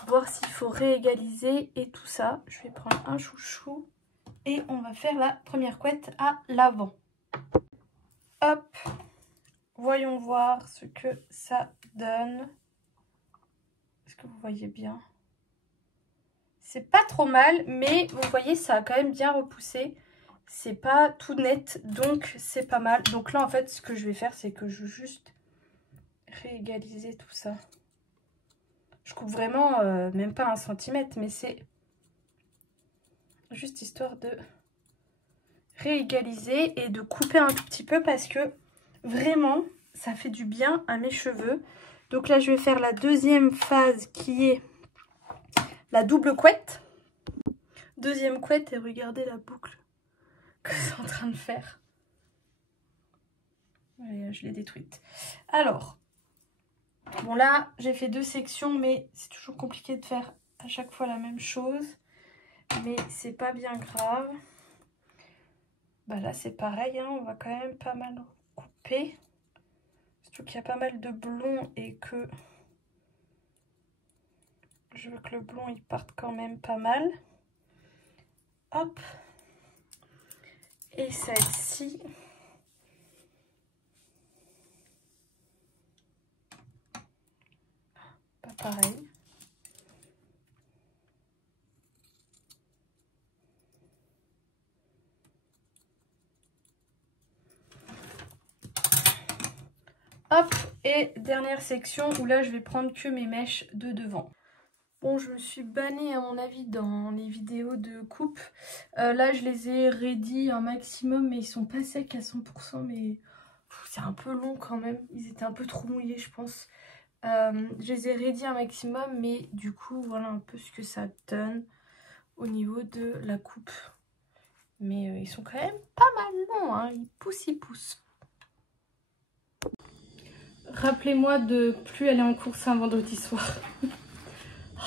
Voir s'il faut réégaliser et tout ça. Je vais prendre un chouchou et on va faire la première couette à l'avant. Hop, voyons voir ce que ça donne. Est-ce que vous voyez bien? C'est pas trop mal, mais vous voyez, ça a quand même bien repoussé. C'est pas tout net, donc c'est pas mal. Donc là, en fait, ce que je vais faire, c'est que je vais juste réégaliser tout ça. Je coupe vraiment même pas 1 centimètre, mais c'est juste histoire de réégaliser et de couper un tout petit peu parce que vraiment, ça fait du bien à mes cheveux. Donc là, je vais faire la deuxième phase qui est la double couette. Deuxième couette et regardez la boucle que c'est en train de faire. Ouais, je l'ai détruite. Alors, bon là, j'ai fait 2 sections, mais c'est toujours compliqué de faire à chaque fois la même chose. Mais c'est pas bien grave. Bah là, c'est pareil, hein, on va quand même pas mal couper. Surtout qu'il y a pas mal de blond et que je veux que le blond il parte quand même pas mal. Hop. Et celle-ci. Pas pareil. Hop. Et dernière section où là je vais prendre que mes mèches de devant. Bon, je me suis bannée à mon avis dans les vidéos de coupe. Là, je les ai raidis un maximum, mais ils sont pas secs à 100%. Mais c'est un peu long quand même. Ils étaient un peu trop mouillés, je pense. Je les ai raidis un maximum, mais du coup, voilà un peu ce que ça donne au niveau de la coupe. Mais ils sont quand même pas mal longs, hein. Ils poussent. Rappelez-moi de plus aller en course un vendredi soir.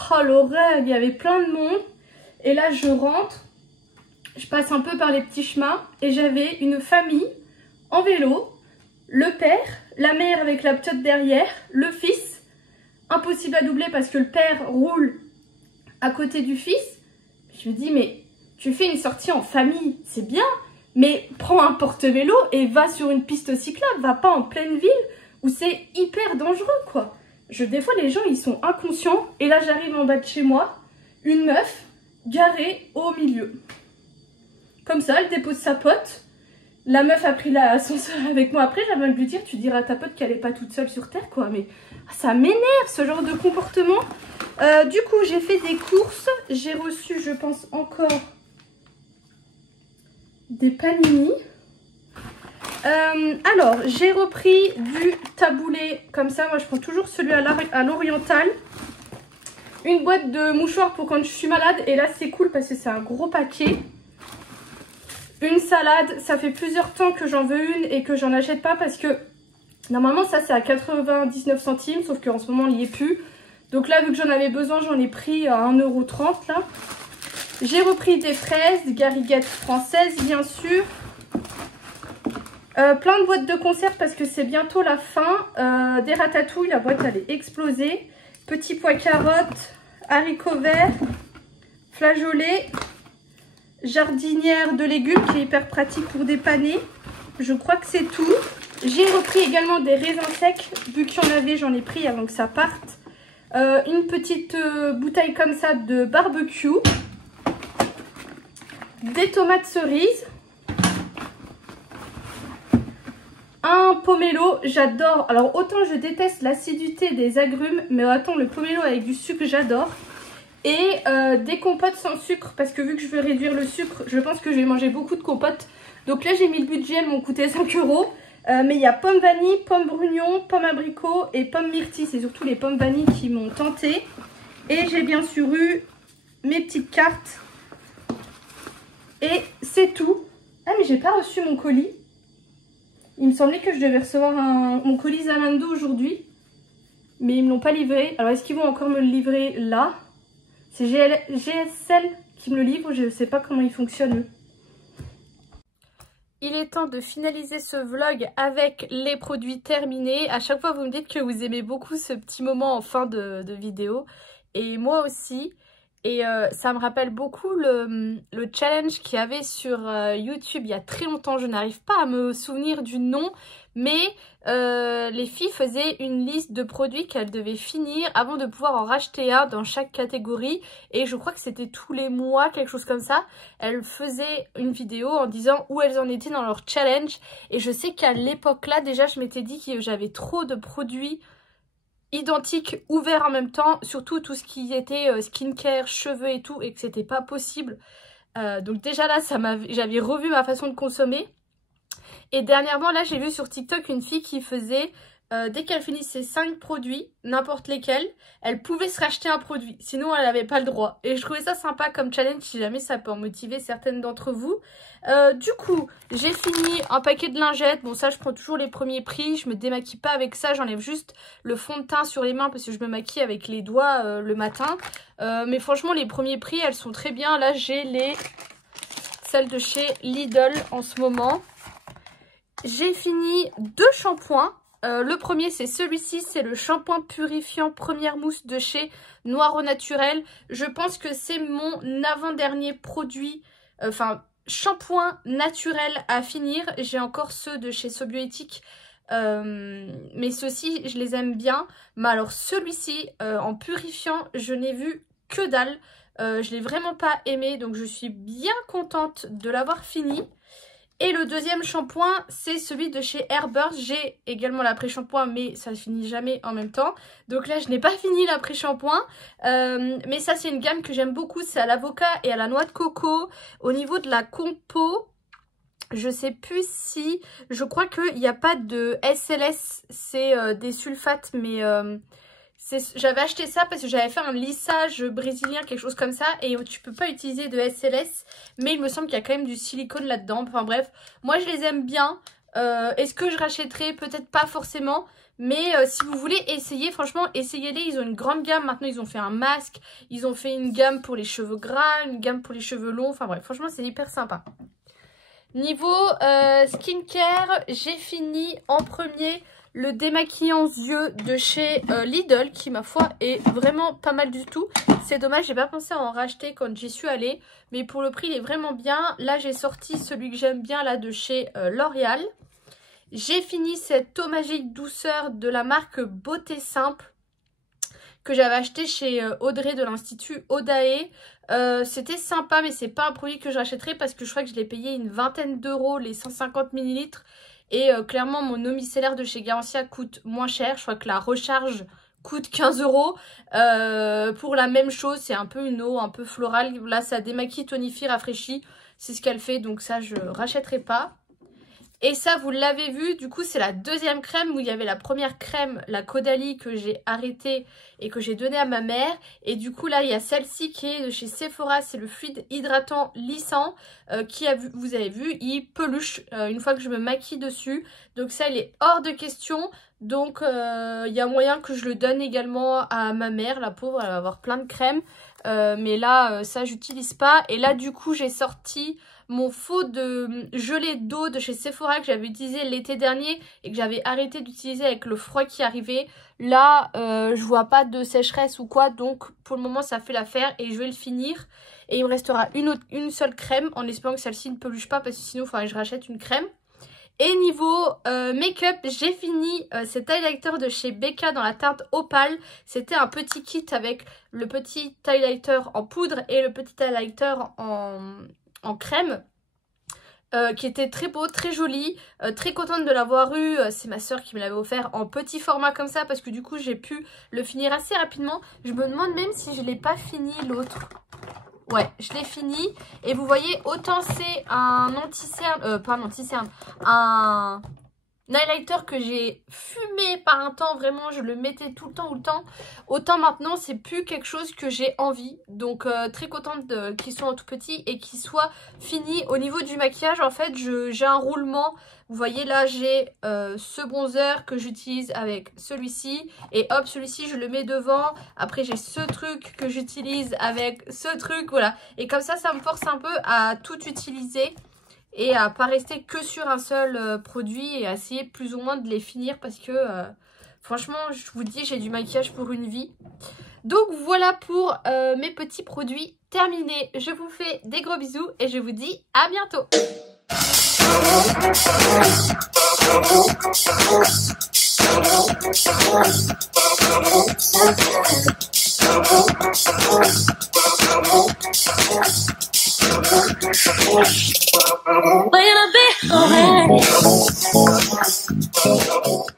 Oh l'horreur, il y avait plein de monde. Et là je rentre, je passe un peu par les petits chemins et j'avais une famille en vélo, le père, la mère avec la petite derrière, le fils. Impossible à doubler parce que le père roule à côté du fils. Je me dis mais tu fais une sortie en famille, c'est bien, mais prends un porte-vélo et va sur une piste cyclable, va pas en pleine ville où c'est hyper dangereux quoi. Des fois les gens ils sont inconscients et là j'arrive en bas de chez moi, une meuf garée au milieu. Comme ça, elle dépose sa pote. La meuf a pris l'ascenseur avec moi après, j'avais envie de lui dire, tu diras à ta pote qu'elle est pas toute seule sur terre quoi. Mais ça m'énerve ce genre de comportement. Du coup j'ai fait des courses, j'ai reçu je pense encore des panini. Alors, j'ai repris du taboulé comme ça. Moi, je prends toujours celui à l'oriental. Une boîte de mouchoirs pour quand je suis malade. Et là, c'est cool parce que c'est un gros paquet. Une salade. Ça fait plusieurs temps que j'en veux une et que j'en achète pas parce que normalement, ça, c'est à 99 centimes. Sauf qu'en ce moment, il n'y est plus. Donc là, vu que j'en avais besoin, j'en ai pris à 1,30 € là. J'ai repris des fraises, des gariguettes françaises, bien sûr. Plein de boîtes de conserve parce que c'est bientôt la fin. Des ratatouilles, la boîte elle est explosée. Petits pois carottes, haricots verts, flageolets, jardinière de légumes qui est hyper pratique pour dépanner. Je crois que c'est tout. J'ai repris également des raisins secs. Vu qu'il y en avait, j'en ai pris avant que ça parte. Une petite bouteille comme ça de barbecue. Des tomates cerises. Un pomelo, j'adore. Alors autant je déteste l'acidité des agrumes, mais autant le pomelo avec du sucre, j'adore. Et des compotes sans sucre, parce que vu que je veux réduire le sucre, je pense que je vais manger beaucoup de compotes. Donc là j'ai mis le budget, elles m'ont coûté 5 €. Mais il y a pomme vanille, pomme brugnon, pomme abricot et pomme myrtille. C'est surtout les pommes vanille qui m'ont tenté. Et j'ai bien sûr eu mes petites cartes. Et c'est tout. Ah mais j'ai pas reçu mon colis. Il me semblait que je devais recevoir mon colis Zalando aujourd'hui. Mais ils me l'ont pas livré. Alors est-ce qu'ils vont encore me le livrer là? C'est GSL qui me le livre, je ne sais pas comment il fonctionne eux. Il est temps de finaliser ce vlog avec les produits terminés. À chaque fois vous me dites que vous aimez beaucoup ce petit moment en fin de vidéo. Et moi aussi. Et ça me rappelle beaucoup le challenge qu'il y avait sur YouTube il y a très longtemps. Je n'arrive pas à me souvenir du nom. Mais les filles faisaient une liste de produits qu'elles devaient finir avant de pouvoir en racheter un dans chaque catégorie. Et je crois que c'était tous les mois, quelque chose comme ça. Elles faisaient une vidéo en disant où elles en étaient dans leur challenge. Et je sais qu'à l'époque là, déjà je m'étais dit que j'avais trop de produits identiques ouverts en même temps, surtout tout ce qui était skincare, cheveux et tout, et que c'était pas possible. Donc déjà là, j'avais revu ma façon de consommer. Et dernièrement, là, j'ai vu sur TikTok une fille qui faisait, dès qu'elle finissait 5 produits, n'importe lesquels, elle pouvait se racheter un produit. Sinon, elle n'avait pas le droit. Et je trouvais ça sympa comme challenge, si jamais ça peut en motiver certaines d'entre vous. Du coup, j'ai fini un paquet de lingettes. Bon, ça, je prends toujours les premiers prix. Je me démaquille pas avec ça. J'enlève juste le fond de teint sur les mains parce que je me maquille avec les doigts le matin. Mais franchement, les premiers prix, elles sont très bien. Là, j'ai celles de chez Lidl en ce moment. J'ai fini 2 shampoings. Le premier c'est celui-ci, c'est le shampoing purifiant première mousse de chez Noir au Naturel. Je pense que c'est mon avant-dernier produit, shampoing naturel à finir. J'ai encore ceux de chez Sobioéthique, mais ceux-ci je les aime bien. Mais alors celui-ci en purifiant, je n'ai vu que dalle. Je l'ai vraiment pas aimé, donc je suis bien contente de l'avoir fini. Et le deuxième shampoing, c'est celui de chez Airburst. J'ai également l'après-shampoing, mais ça ne finit jamais en même temps. Donc là, je n'ai pas fini l'après-shampoing. Mais ça, c'est une gamme que j'aime beaucoup. C'est à l'avocat et à la noix de coco. Au niveau de la compo, je sais plus si... Je crois qu'il n'y a pas de SLS. C'est des sulfates, mais... J'avais acheté ça parce que j'avais fait un lissage brésilien, quelque chose comme ça, et tu peux pas utiliser de SLS, mais il me semble qu'il y a quand même du silicone là-dedans. Enfin bref, moi je les aime bien. Est-ce que je rachèterai? Peut-être pas forcément, mais si vous voulez essayer, franchement essayez-les. Ils ont une grande gamme, maintenant ils ont fait un masque, ils ont fait une gamme pour les cheveux gras, une gamme pour les cheveux longs, enfin bref, franchement c'est hyper sympa. Niveau skincare, j'ai fini en premier le démaquillant yeux de chez Lidl, qui ma foi est vraiment pas mal du tout. C'est dommage, j'ai pas pensé à en racheter quand j'y suis allée, mais pour le prix il est vraiment bien. Là j'ai sorti celui que j'aime bien là de chez L'Oréal. J'ai fini cette eau magique douceur de la marque Beauté Simple que j'avais acheté chez Audrey de l'Institut Odae. C'était sympa, mais c'est pas un produit que je rachèterai parce que je crois que je l'ai payé une vingtaine d'euros les 150 ml. Et clairement, mon eau micellaire de chez Garancia coûte moins cher. Je crois que la recharge coûte 15 euros. Pour la même chose, c'est un peu une eau un peu florale. Là, ça démaquille, tonifie, rafraîchit. C'est ce qu'elle fait, donc ça, je rachèterai pas. Et ça, vous l'avez vu, du coup, c'est la deuxième crème où il y avait la première crème, la Caudalie, que j'ai arrêtée et que j'ai donnée à ma mère. Et du coup, là, il y a celle-ci qui est de chez Sephora, c'est le fluide hydratant lissant qui, vous avez vu, il peluche une fois que je me maquille dessus. Donc ça, il est hors de question. Donc, il y a moyen que je le donne également à ma mère, la pauvre, elle va avoir plein de crèmes. Mais là, ça, j'utilise pas. Et là, du coup, j'ai sorti mon faux de gelée d'eau de chez Sephora que j'avais utilisé l'été dernier et que j'avais arrêté d'utiliser avec le froid qui arrivait. Là, je vois pas de sécheresse ou quoi, donc pour le moment ça fait l'affaire et je vais le finir. Et il me restera une seule crème en espérant que celle-ci ne peluche pas parce que sinon il faudrait que je rachète une crème. Et niveau make-up, j'ai fini cet highlighter de chez Becca dans la teinte Opale. C'était un petit kit avec le petit highlighter en poudre et le petit highlighter en crème. Qui était très beau, très joli, très contente de l'avoir eu. C'est ma soeur qui me l'avait offert en petit format comme ça parce que du coup j'ai pu le finir assez rapidement. Je me demande même si je l'ai pas fini l'autre. Ouais, je l'ai fini. Et vous voyez, autant c'est un anti-cerne, pas un anti-cerne, un highlighter que j'ai fumé par un temps, vraiment je le mettais tout le temps, autant maintenant c'est plus quelque chose que j'ai envie. Donc très contente qu'il soit en tout petit et qu'il soit fini. Au niveau du maquillage en fait j'ai un roulement. Vous voyez là j'ai ce bronzer que j'utilise avec celui-ci et hop celui-ci je le mets devant. Après j'ai ce truc que j'utilise avec ce truc, voilà. Et comme ça me force un peu à tout utiliser et à pas rester que sur un seul produit et à essayer plus ou moins de les finir parce que franchement je vous dis j'ai du maquillage pour une vie. Donc voilà pour mes petits produits terminés. Je vous fais des gros bisous et je vous dis à bientôt. Wait a bit.